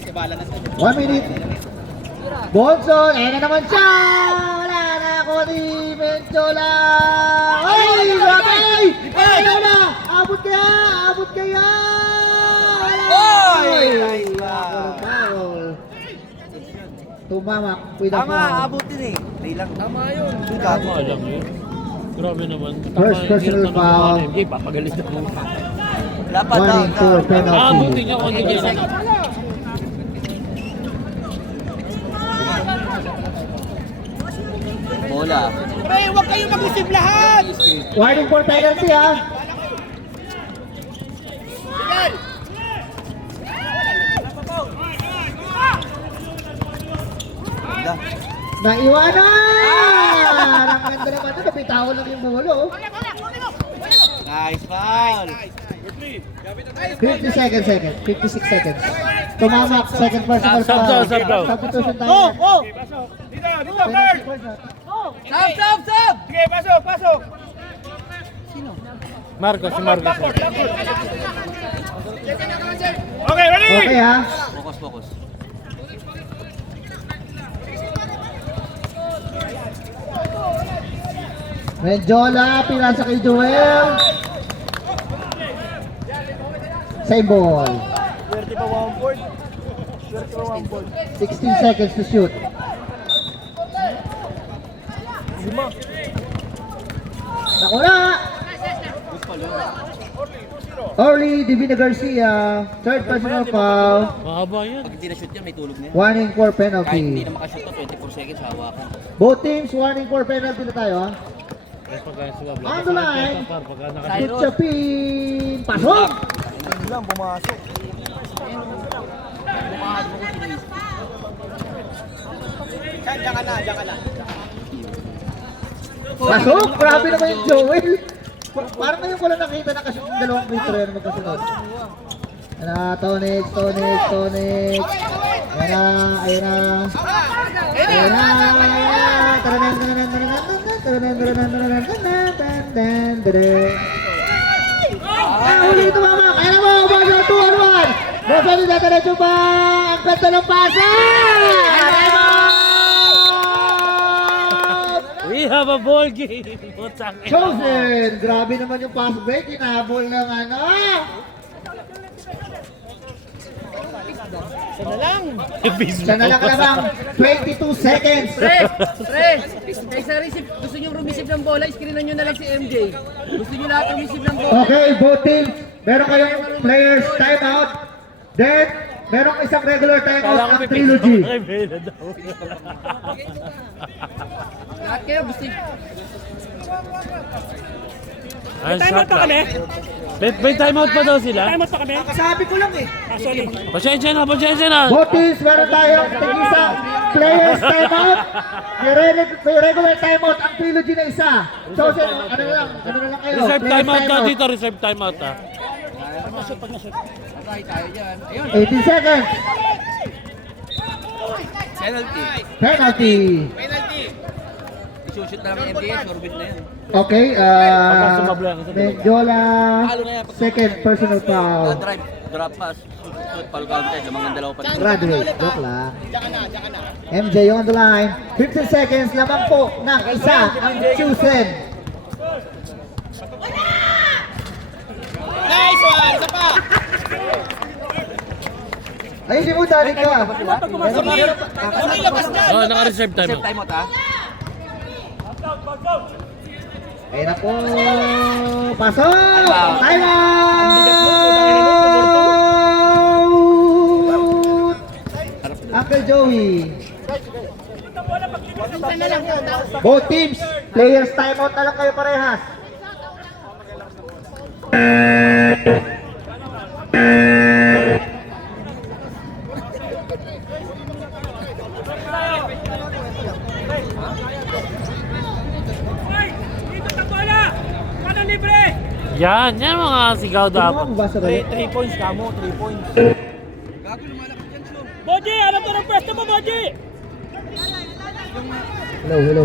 1 minute. Bonson, ayan na naman siya! Wala na ako ni Menchola! Ay! Grabe! Ay! Ayaw na! Abot kaya! Oy! Ay! Foul. Tumamak. Tama, abutin eh. Play lang. Tama yun. Tama lang yun. Grabe naman. First personal foul. MJ, papagalit ako. Wala pa daw. Warning for penalty. Buti nga kung hindi yan. Bola. Pre, huwag kayong mag-isip lahat! Warning for penalty ha! Ganda. Naiwanan! Ang ganda naman ito, napitawan lang yung bolo. Nice foul. 56 seconds. Tumamak, second personal Sub, foul. sub daw. Substitution time. Dito, guard! Sub! Sige, pasok! Marcos, si Marcos. Okay, ready? Okay ha? Focus. Menjola, pinasa kay Joel. Same ball. 16 seconds to shoot. Nakula! Orly Divina Garcia, third personal foul. Mahaba yan. Pag hindi na-shoot yan, may tulog na yan. Warning for Kahit hindi penalty. na makashoot to, 24 seconds, hawakan. Both teams warning for penalty na tayo ha. On the line. Kutsapin! Pasok! Hindi lang, pumasok. Pasok! Grabe naman yung Joel! Parang ngayon ko lang nakita na kasi yung dalawang free throw na magkasunod. Ayan na, Tonix! Ayan na! Uli ito mama! Kaya mo! Bago 2-on-1! Bosan ni Datarecho pa! Ang ganda ng pasa! We have a ball game. Putang ina. Chosen! Grabe naman yung pass break. Inahabol ng ano! Siya na lang kalabang 22 seconds! Pre! Kaysa receive, gusto nyo rumisip ng bola, screenan nyo na lang si MJ. Gusto nyo lahat rumisip ng bola. Okay, both teams. Meron kayong players timeout. Then, meron isang regular timeout Kala ko ang may trilogy. Ay, Bella daw. Lahat kayo gusto Ay, Time out shot pa kami? lang. May timeout pa daw sila? Time out pa kami? Kasabi ko lang eh. Ah, sorry. Pasensya na, pasensya na. Both teams, meron tayong tig-isang players timeout. May regular timeout ang trilogy na isa. So, ano na lang kayo? Reserve Players timeout na dito, reserve timeout ah. Patay tayo dyan. Ayun. 18 seconds. Penalty. Penalty. Isushoot na lang ng MDS, orbit na yan. Okay, Pagka sumabla, Mendiola, second personal foul. Drive, drop pass, shoot, foul counted, lamang ng dalawa pa. Graduate, joke lang. MJ on the line. 15 seconds lamang po ng isa ang chosen. Nice one! Isa pa! Ay, hindi mo dali ka. Oh, naka-reserve timeout. Time out ha? Ayun na po. Pasok! Time out! Uncle Joey. Both teams, players timeout na lang kayo parehas. Dito sa bola! Paano libre? Yan mga sigaw dapat. Ano ba sa kayo? 3 points kamo, 3 points. Boji, ano to ng pwesto mo, Boji? Hello.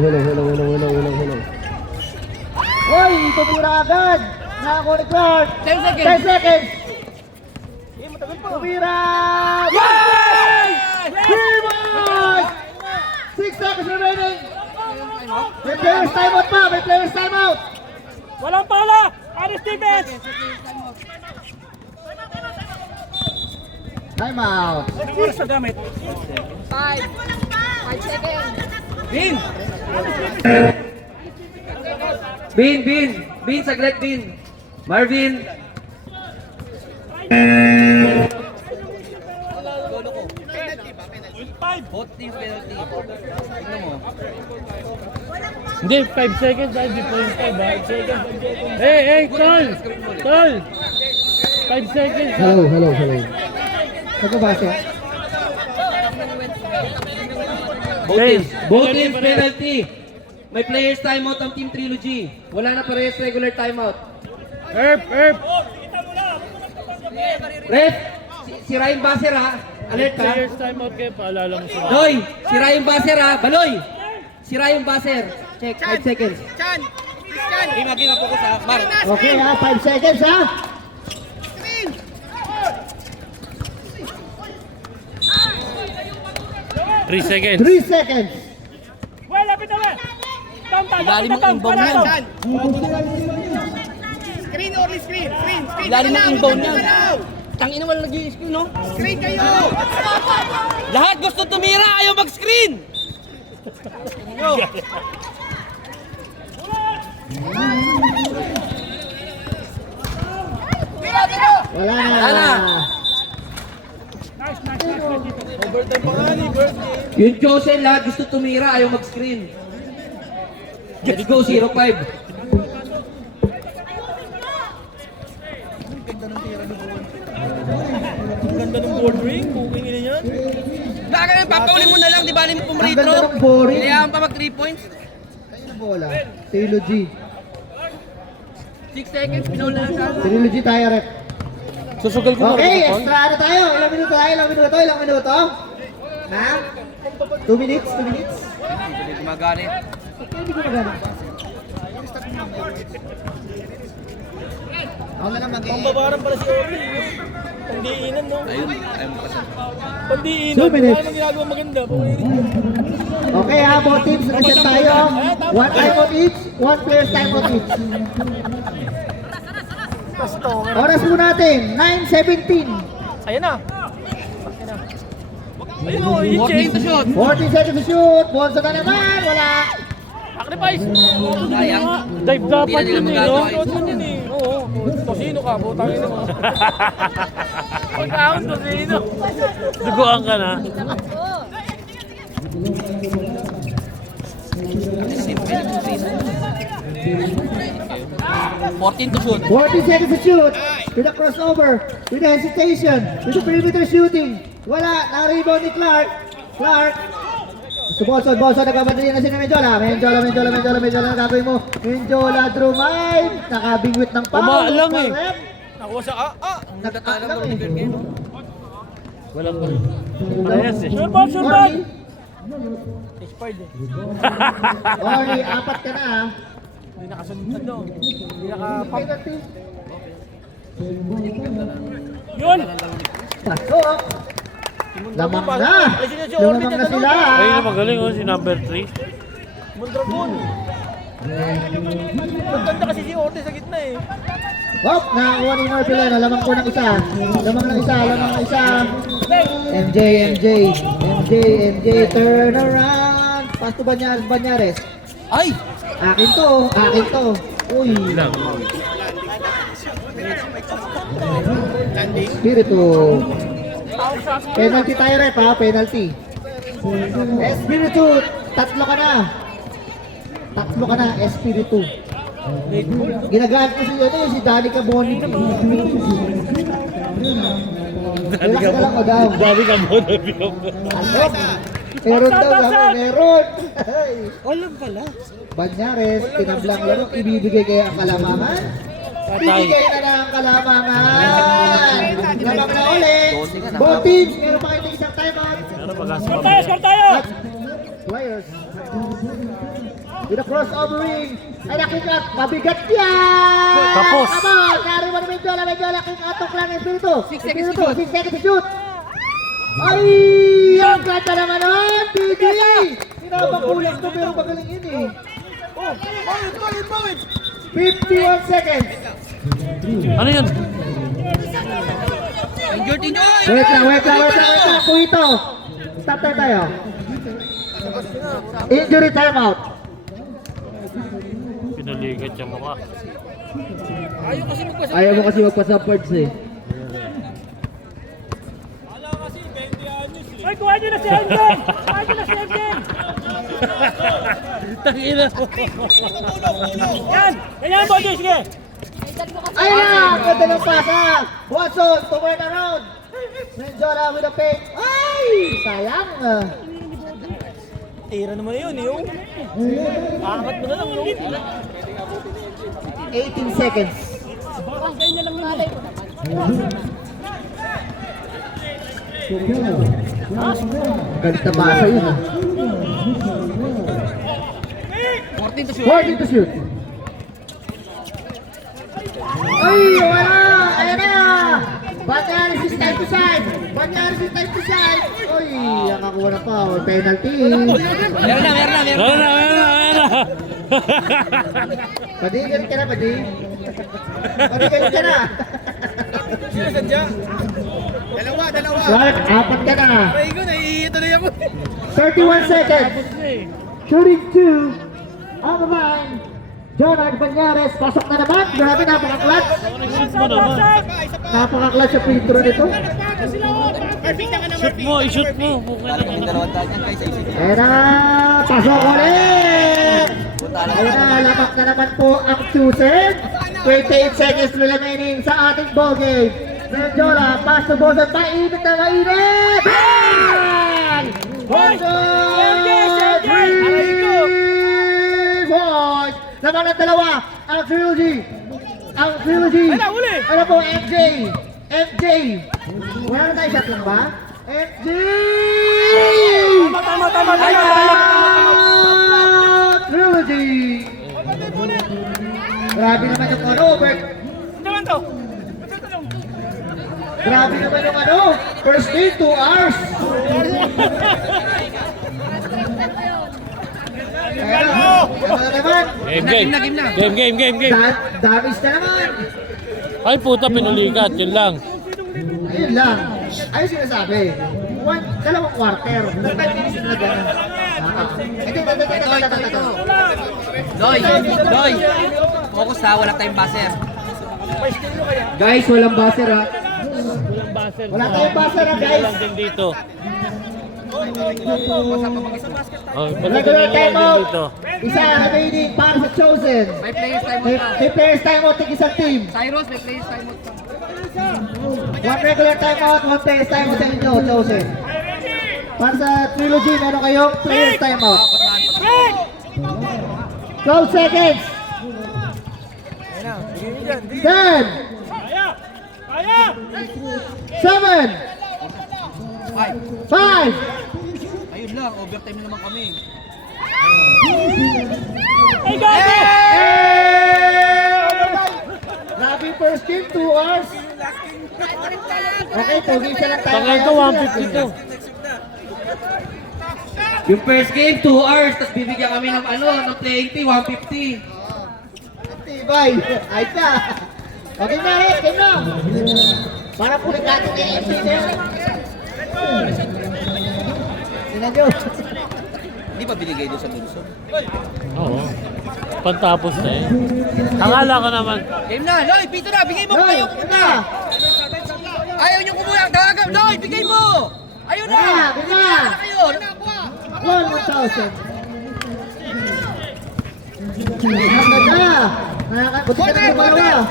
Hoy, tumira agad. Nakakuha ni Clark. 10 seconds. 10 seconds. Tumira. Yay! Timos! 6 seconds remaining. May players timeout pa. May players timeout. Walang pala! Aris defense! Timeout. Anong oras na gamit? 5 seconds. Bin, saglit Bin. Marvin. Both teams penalty. Tingnan mo. Hindi, 5 seconds ay di point 5 ha. 5 seconds. Hey, tol! Tol! 5 seconds. Hello. Nagkabasa. Both teams penalty. May players timeout ang Team Trilogy. Wala na parehas regular timeout. Erp! Ref, si Ryan Baser ha. Alert ka. Players timeout kayo, paalala mo sila. Doy, si Ryan Baser ha. Baloy! Si Ryan Baser. Check, 5 seconds. Game po ko sa Mar. Okay ha, 5 seconds ha. Three seconds. 3 seconds. Well, lapit na ba? Ilalim mo inbound yan. Screen or screen? Screen. Ilalim mo inbound yan. Tangina wala nag-i-screen no? Screen kayo! Lahat gusto tumira, ayaw mag-screen! Wala na. Wala. Nice dito. Yung Josel, lahat gusto tumira, ayaw mag-screen. Let's go, 0-5. Ganda ng board ring, booking ina yan. Baka na, papaulin mo na lang, di ba alim pong Ang retro? ganda ng boring. Kailangan pa mag 3 points. Ayun ang bola. Trilogy. 6 seconds, pinaul na lang siya. Trilogy tayo rep. Susugal ko Okay, extra ano tayo? Ilang minuto tayo? Ilang minuto? Ha? 2 minutes? 2 minutes? Hindi gumaganit. Okay, hindi ko magana. Ako na lang mag-i- Pambabaran pala si Ori. Pandiinan, no? Ayun, ayaw mo kasi. Pandiinan. 2 minutes. Ano ginagawa maganda? Okay ha, both teams, reset tayo. 1 timeout each, 1 player's timeout each. Oras po natin, 9:17. Ayan na. Ayun o, yung 14 change. to shoot. 14 seconds to shoot. Bonso na naman, wala. Sacrifice. Sayang. Dive dapat Hindi na yun nila eh, no? magagawa Shot yun eh. Oo. Tosino ka, butangin mo. Pagkaon, tosino. Duguan ka na. 14 to shoot. 40 seconds to shoot. With a crossover. With a hesitation. With a perimeter shooting. Wala. Na-rebound ni Clark. Clark. Bolson, nagpapadali na si Menjola. Menjola, gagawin mo. Menjola, Drumay. Nakabingwit ng foul. Umaalang eh. Correct. Nakuha siya, Nagkaalang eh. Walang ball. Parehas eh. Sure ball, sure ball. Orly, apat ka na ha. Hindi nakasunod doon. Hindi naka... Penalty. Yun! Pasok. Lamang na. Lumamang na sila. Ayun na magaling oh, si number 3. Mondragon. Maganda kasi si Orte sa gitna eh. Hop, nakakuha ni Marpilena. Lamang po ng isa. Lamang ng isa. MJ, turn around. Pass to Banyares. Ay! Akin to. Uy. Espiritu. Penalty tayo rep ha, penalty. Espiritu, tatlo ka na, Espiritu. Ginagaan ko si Danny Caboni. Relax ka lang o daw. Dami ka mo. Alok. Meron daw lang, meron. Walang pala. Banyares, tinablang laro, ibibigay kaya ang kalamangan? Bibigay na lang ang kalamangan. Lamang na ulit. Both teams, meron pa kayo isang timeout. Score tayo! Players. With a crossover ring. Ay nakikat, mabigat yan! Tapos. Come on, nari mo na Menjola, kikatok lang Espiritu. 6 seconds to shoot. 6 seconds to shoot. Ay! Ang ganda naman nun! DJ! Pinabakulang to pero magaling yun eh. 51 seconds. Ano yun? Enjoy! Wait lang. Kuito. Stop time tayo. Injury timeout. Pinaligat siya mukha. Ayaw mo kasi magpa-supports eh. Ay, kuha nyo na si Engel! Tangina mo. Yan! Ganyan, Bojo, sige! Ay na! Ganda ng pasa! Watson, to turn around! Menjola with a fake. Ay! Sayang! Tira naman yun, yung. Angat mo na lang, yung. 18 seconds. Ganyan lang yun. Galit na basa yun ah. 14 to shoot. 40 to shoot. Ay! Wala! Ayan na! Banyares is time to shine! Uy! Nakakuha na pa. Penalty. Meron na. Meron na. Padi, galit ka na, Padi. Galit ka na. Sino sadya? Dalawa. Clark, apat ka na. Ay ko, naiituloy ako. 31 seconds. Shooting 2. On the line. Jonard Banyares, pasok na naman. Grabe, napaka-clutch. Napaka-clutch sa free throw nito. Shoot mo, i-shoot mo. Ayan na, pasok ulit. Ayan na, lamak na naman po ang Chusen. 28 seconds remaining sa ating ball game. Menjola, pass to Bosan, mainit na mainit! Bang! Bosan! 3 points! Naman ang dalawa, ang trilogy. Ano po, MJ? Wala na tayo shot lang ba? MJ! Tama. Trilogy! Grabe naman yung ano, Bert. Naman to. Grabe naman yung ano, first day, 2 hours. Ayan naman. Game. Damage na naman. Ay puta, pinulikat. Yun lang. Ayun lang. Ayun sinasabi. Dalawang quarter. 5 minutes na gano'n. Ito. Doy! Focus ha, wala tayong buzzer. Guys, walang buzzer ha. Walang buzzer. Wala tayong buzzer ha, guys. Lang din dito. Oh, Regular timeout. dito. Isa remaining para sa Chosen. May players time May, out pa. may players timeout ng isang team. Cyrus, may players time out pa. One regular timeout, one players timeout sa inyo, Chosen. Para sa trilogy, meron kayong players timeout. 12 seconds. 10, 7, 5, Ayun lang, overtime na naman kami. Ay, gabi! Grabe first game, 2 hours. Okay, 2 games na lang tayo. Tangay ko, 150 to. Yung first game, 2 hours, tapos bibigyan kami ng ng playing fee, 150. Tibay. Ayos na. Okay na, game na. Para po nagkatong na yung MC na yun. Tingnan nyo. Hindi ba binigay doon sa Luzon? Oo. Pantapos na eh. Akala ko naman. Game na, Loy, pito na, bigay mo kung Hoy, ayaw game pumunta. na. Ayaw nyo kumuha, gagawin, Loy, bigay mo! Ayun na! Game na. Bigyan na kayo! Nakakuha! 1,000. Buti ka na kumalawa.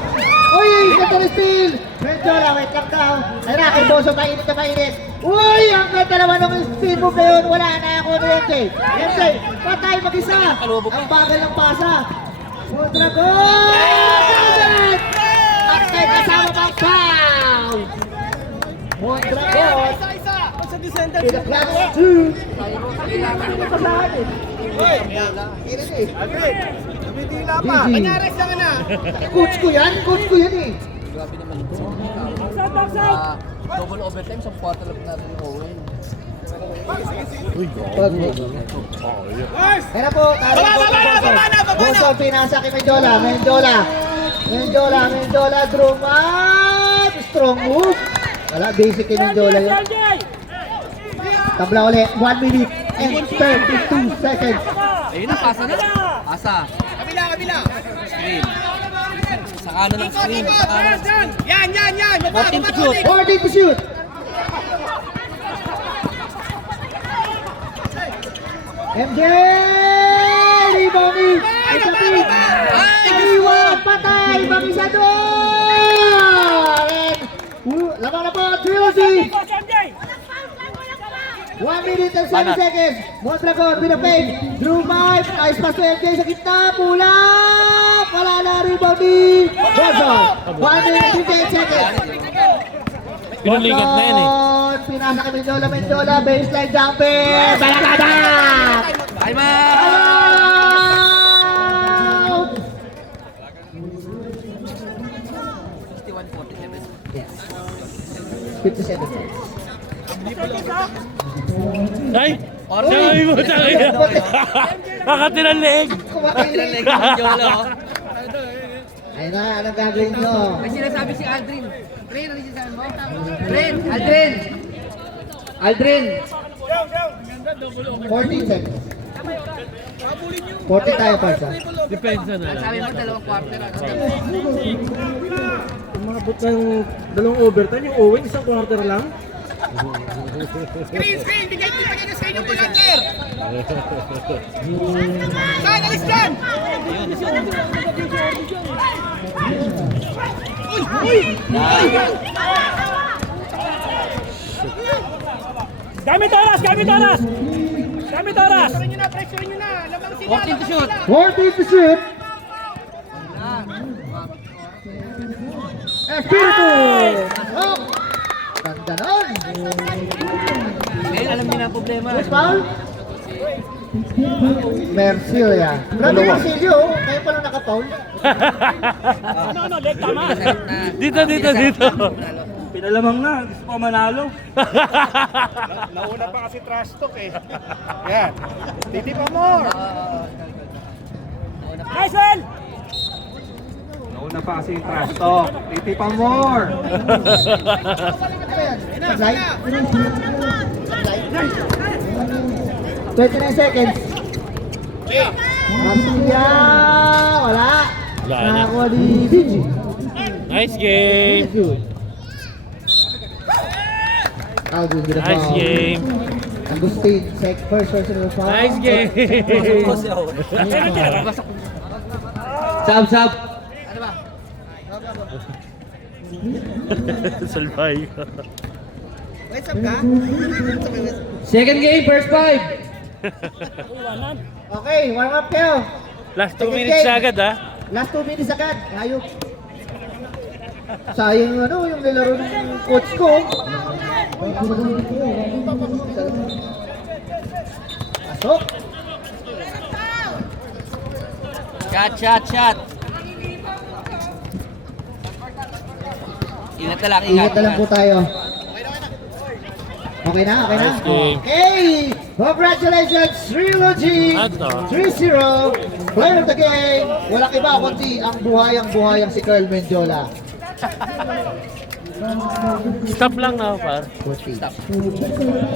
Uy, ganda na steal. Medyo lang, wait lang daw. Ayun na, kay Boso, mainit na mainit. Uy, ang ganda naman ng steal move na yun. Wala na ako na MJ. MJ, patay mag-isa. Ang bagal ng pasa. Mondragon! At may kasama pang foul. Mondragon. In the class 2. Panyares lang na! Coach ko yan eh. Grabe naman ito. Backside, backside! Double overtime sa quarter lang natin yung Owen. Kaya po, kaya po Boso, pinasa kay Menjola. Menjola, Drummond. Strong move. Wala, basic kay Menjola yun. Tabla ulit, 1 minute and 32 seconds. Ayun na, pasa na. Pasa. Kabila. Screen. Sa kanan ng screen. Sa kanan. Yan! 14 to shoot. 14 to shoot. MJ! Rebounding! Isapin! Iwan! Patay! Mag-isa doon! Lamang na po, trilogy! 1 minute and 7 seconds. Mondragon with a fake. Drew Mike. Nice pass to MJ sa gitna. Pulang. Wala na rebounding. Bozon. 1 minute and 10 seconds. Pinulikat na yan eh. Bozon. Pinasa kay Menjola. Baseline jumper. Balakada. Time out! Out. 61-47. Yes. 57 seconds. Ay! Sabi mo, sabi mo. Kakatirang leeg. Ilan lang yung Jolo. Ayun na, anong gagawin nyo? May sinasabi si Aldrin. Aldrin, ano sinasabi mo? Aldrin! 14 seconds. 40 tayo, Parsa. Depensa na lang. Sabi mo, 2 quarter. Umabot ng dalawang overtime, yung Owen, isang quarter lang. Screen! Bigay na screen yung Bulanger! Saan? Alis dyan! Gamit oras! Pressure nyo na! Lamang sila! 14 to shoot! 14 to shoot. Espiritu! Oh! Ganda nun! Ngayon, alam niyo na ang problema. Who's foul? Mercilia. Grabe Mercilio, oh. Ngayon pa lang naka-foul. Ano, leg tama. Dito. Pinalamang na, gusto ko manalo. Nauna pa kasi trash talk eh. Yan. Titi pa more. Nice one! Nauna pa kasi trash talk. Titi pa more. Slide. 29 seconds. Mercilia! Wala. Wala na. Nakakuha ni Vinci. Nice game. Good. Good. Nice game. Agustin, first personal foul. Nice game. Sab. Salbay. Second game, first 5. Okay, warm up kayo. Last 2 Second minutes game. agad ha. Last 2 minutes agad. Ayok. Sayang yung nilaro ng coach ko. Pasok. Shot. Ingat na lang, Ingat na lang po tayo. Okay na? Nice game. Okay! Congratulations, Trilogy! Ato. 3-0. Player of the game. Walang iba kundi ang buhayang si Carl Mendiola. Stop lang na, par. Stop.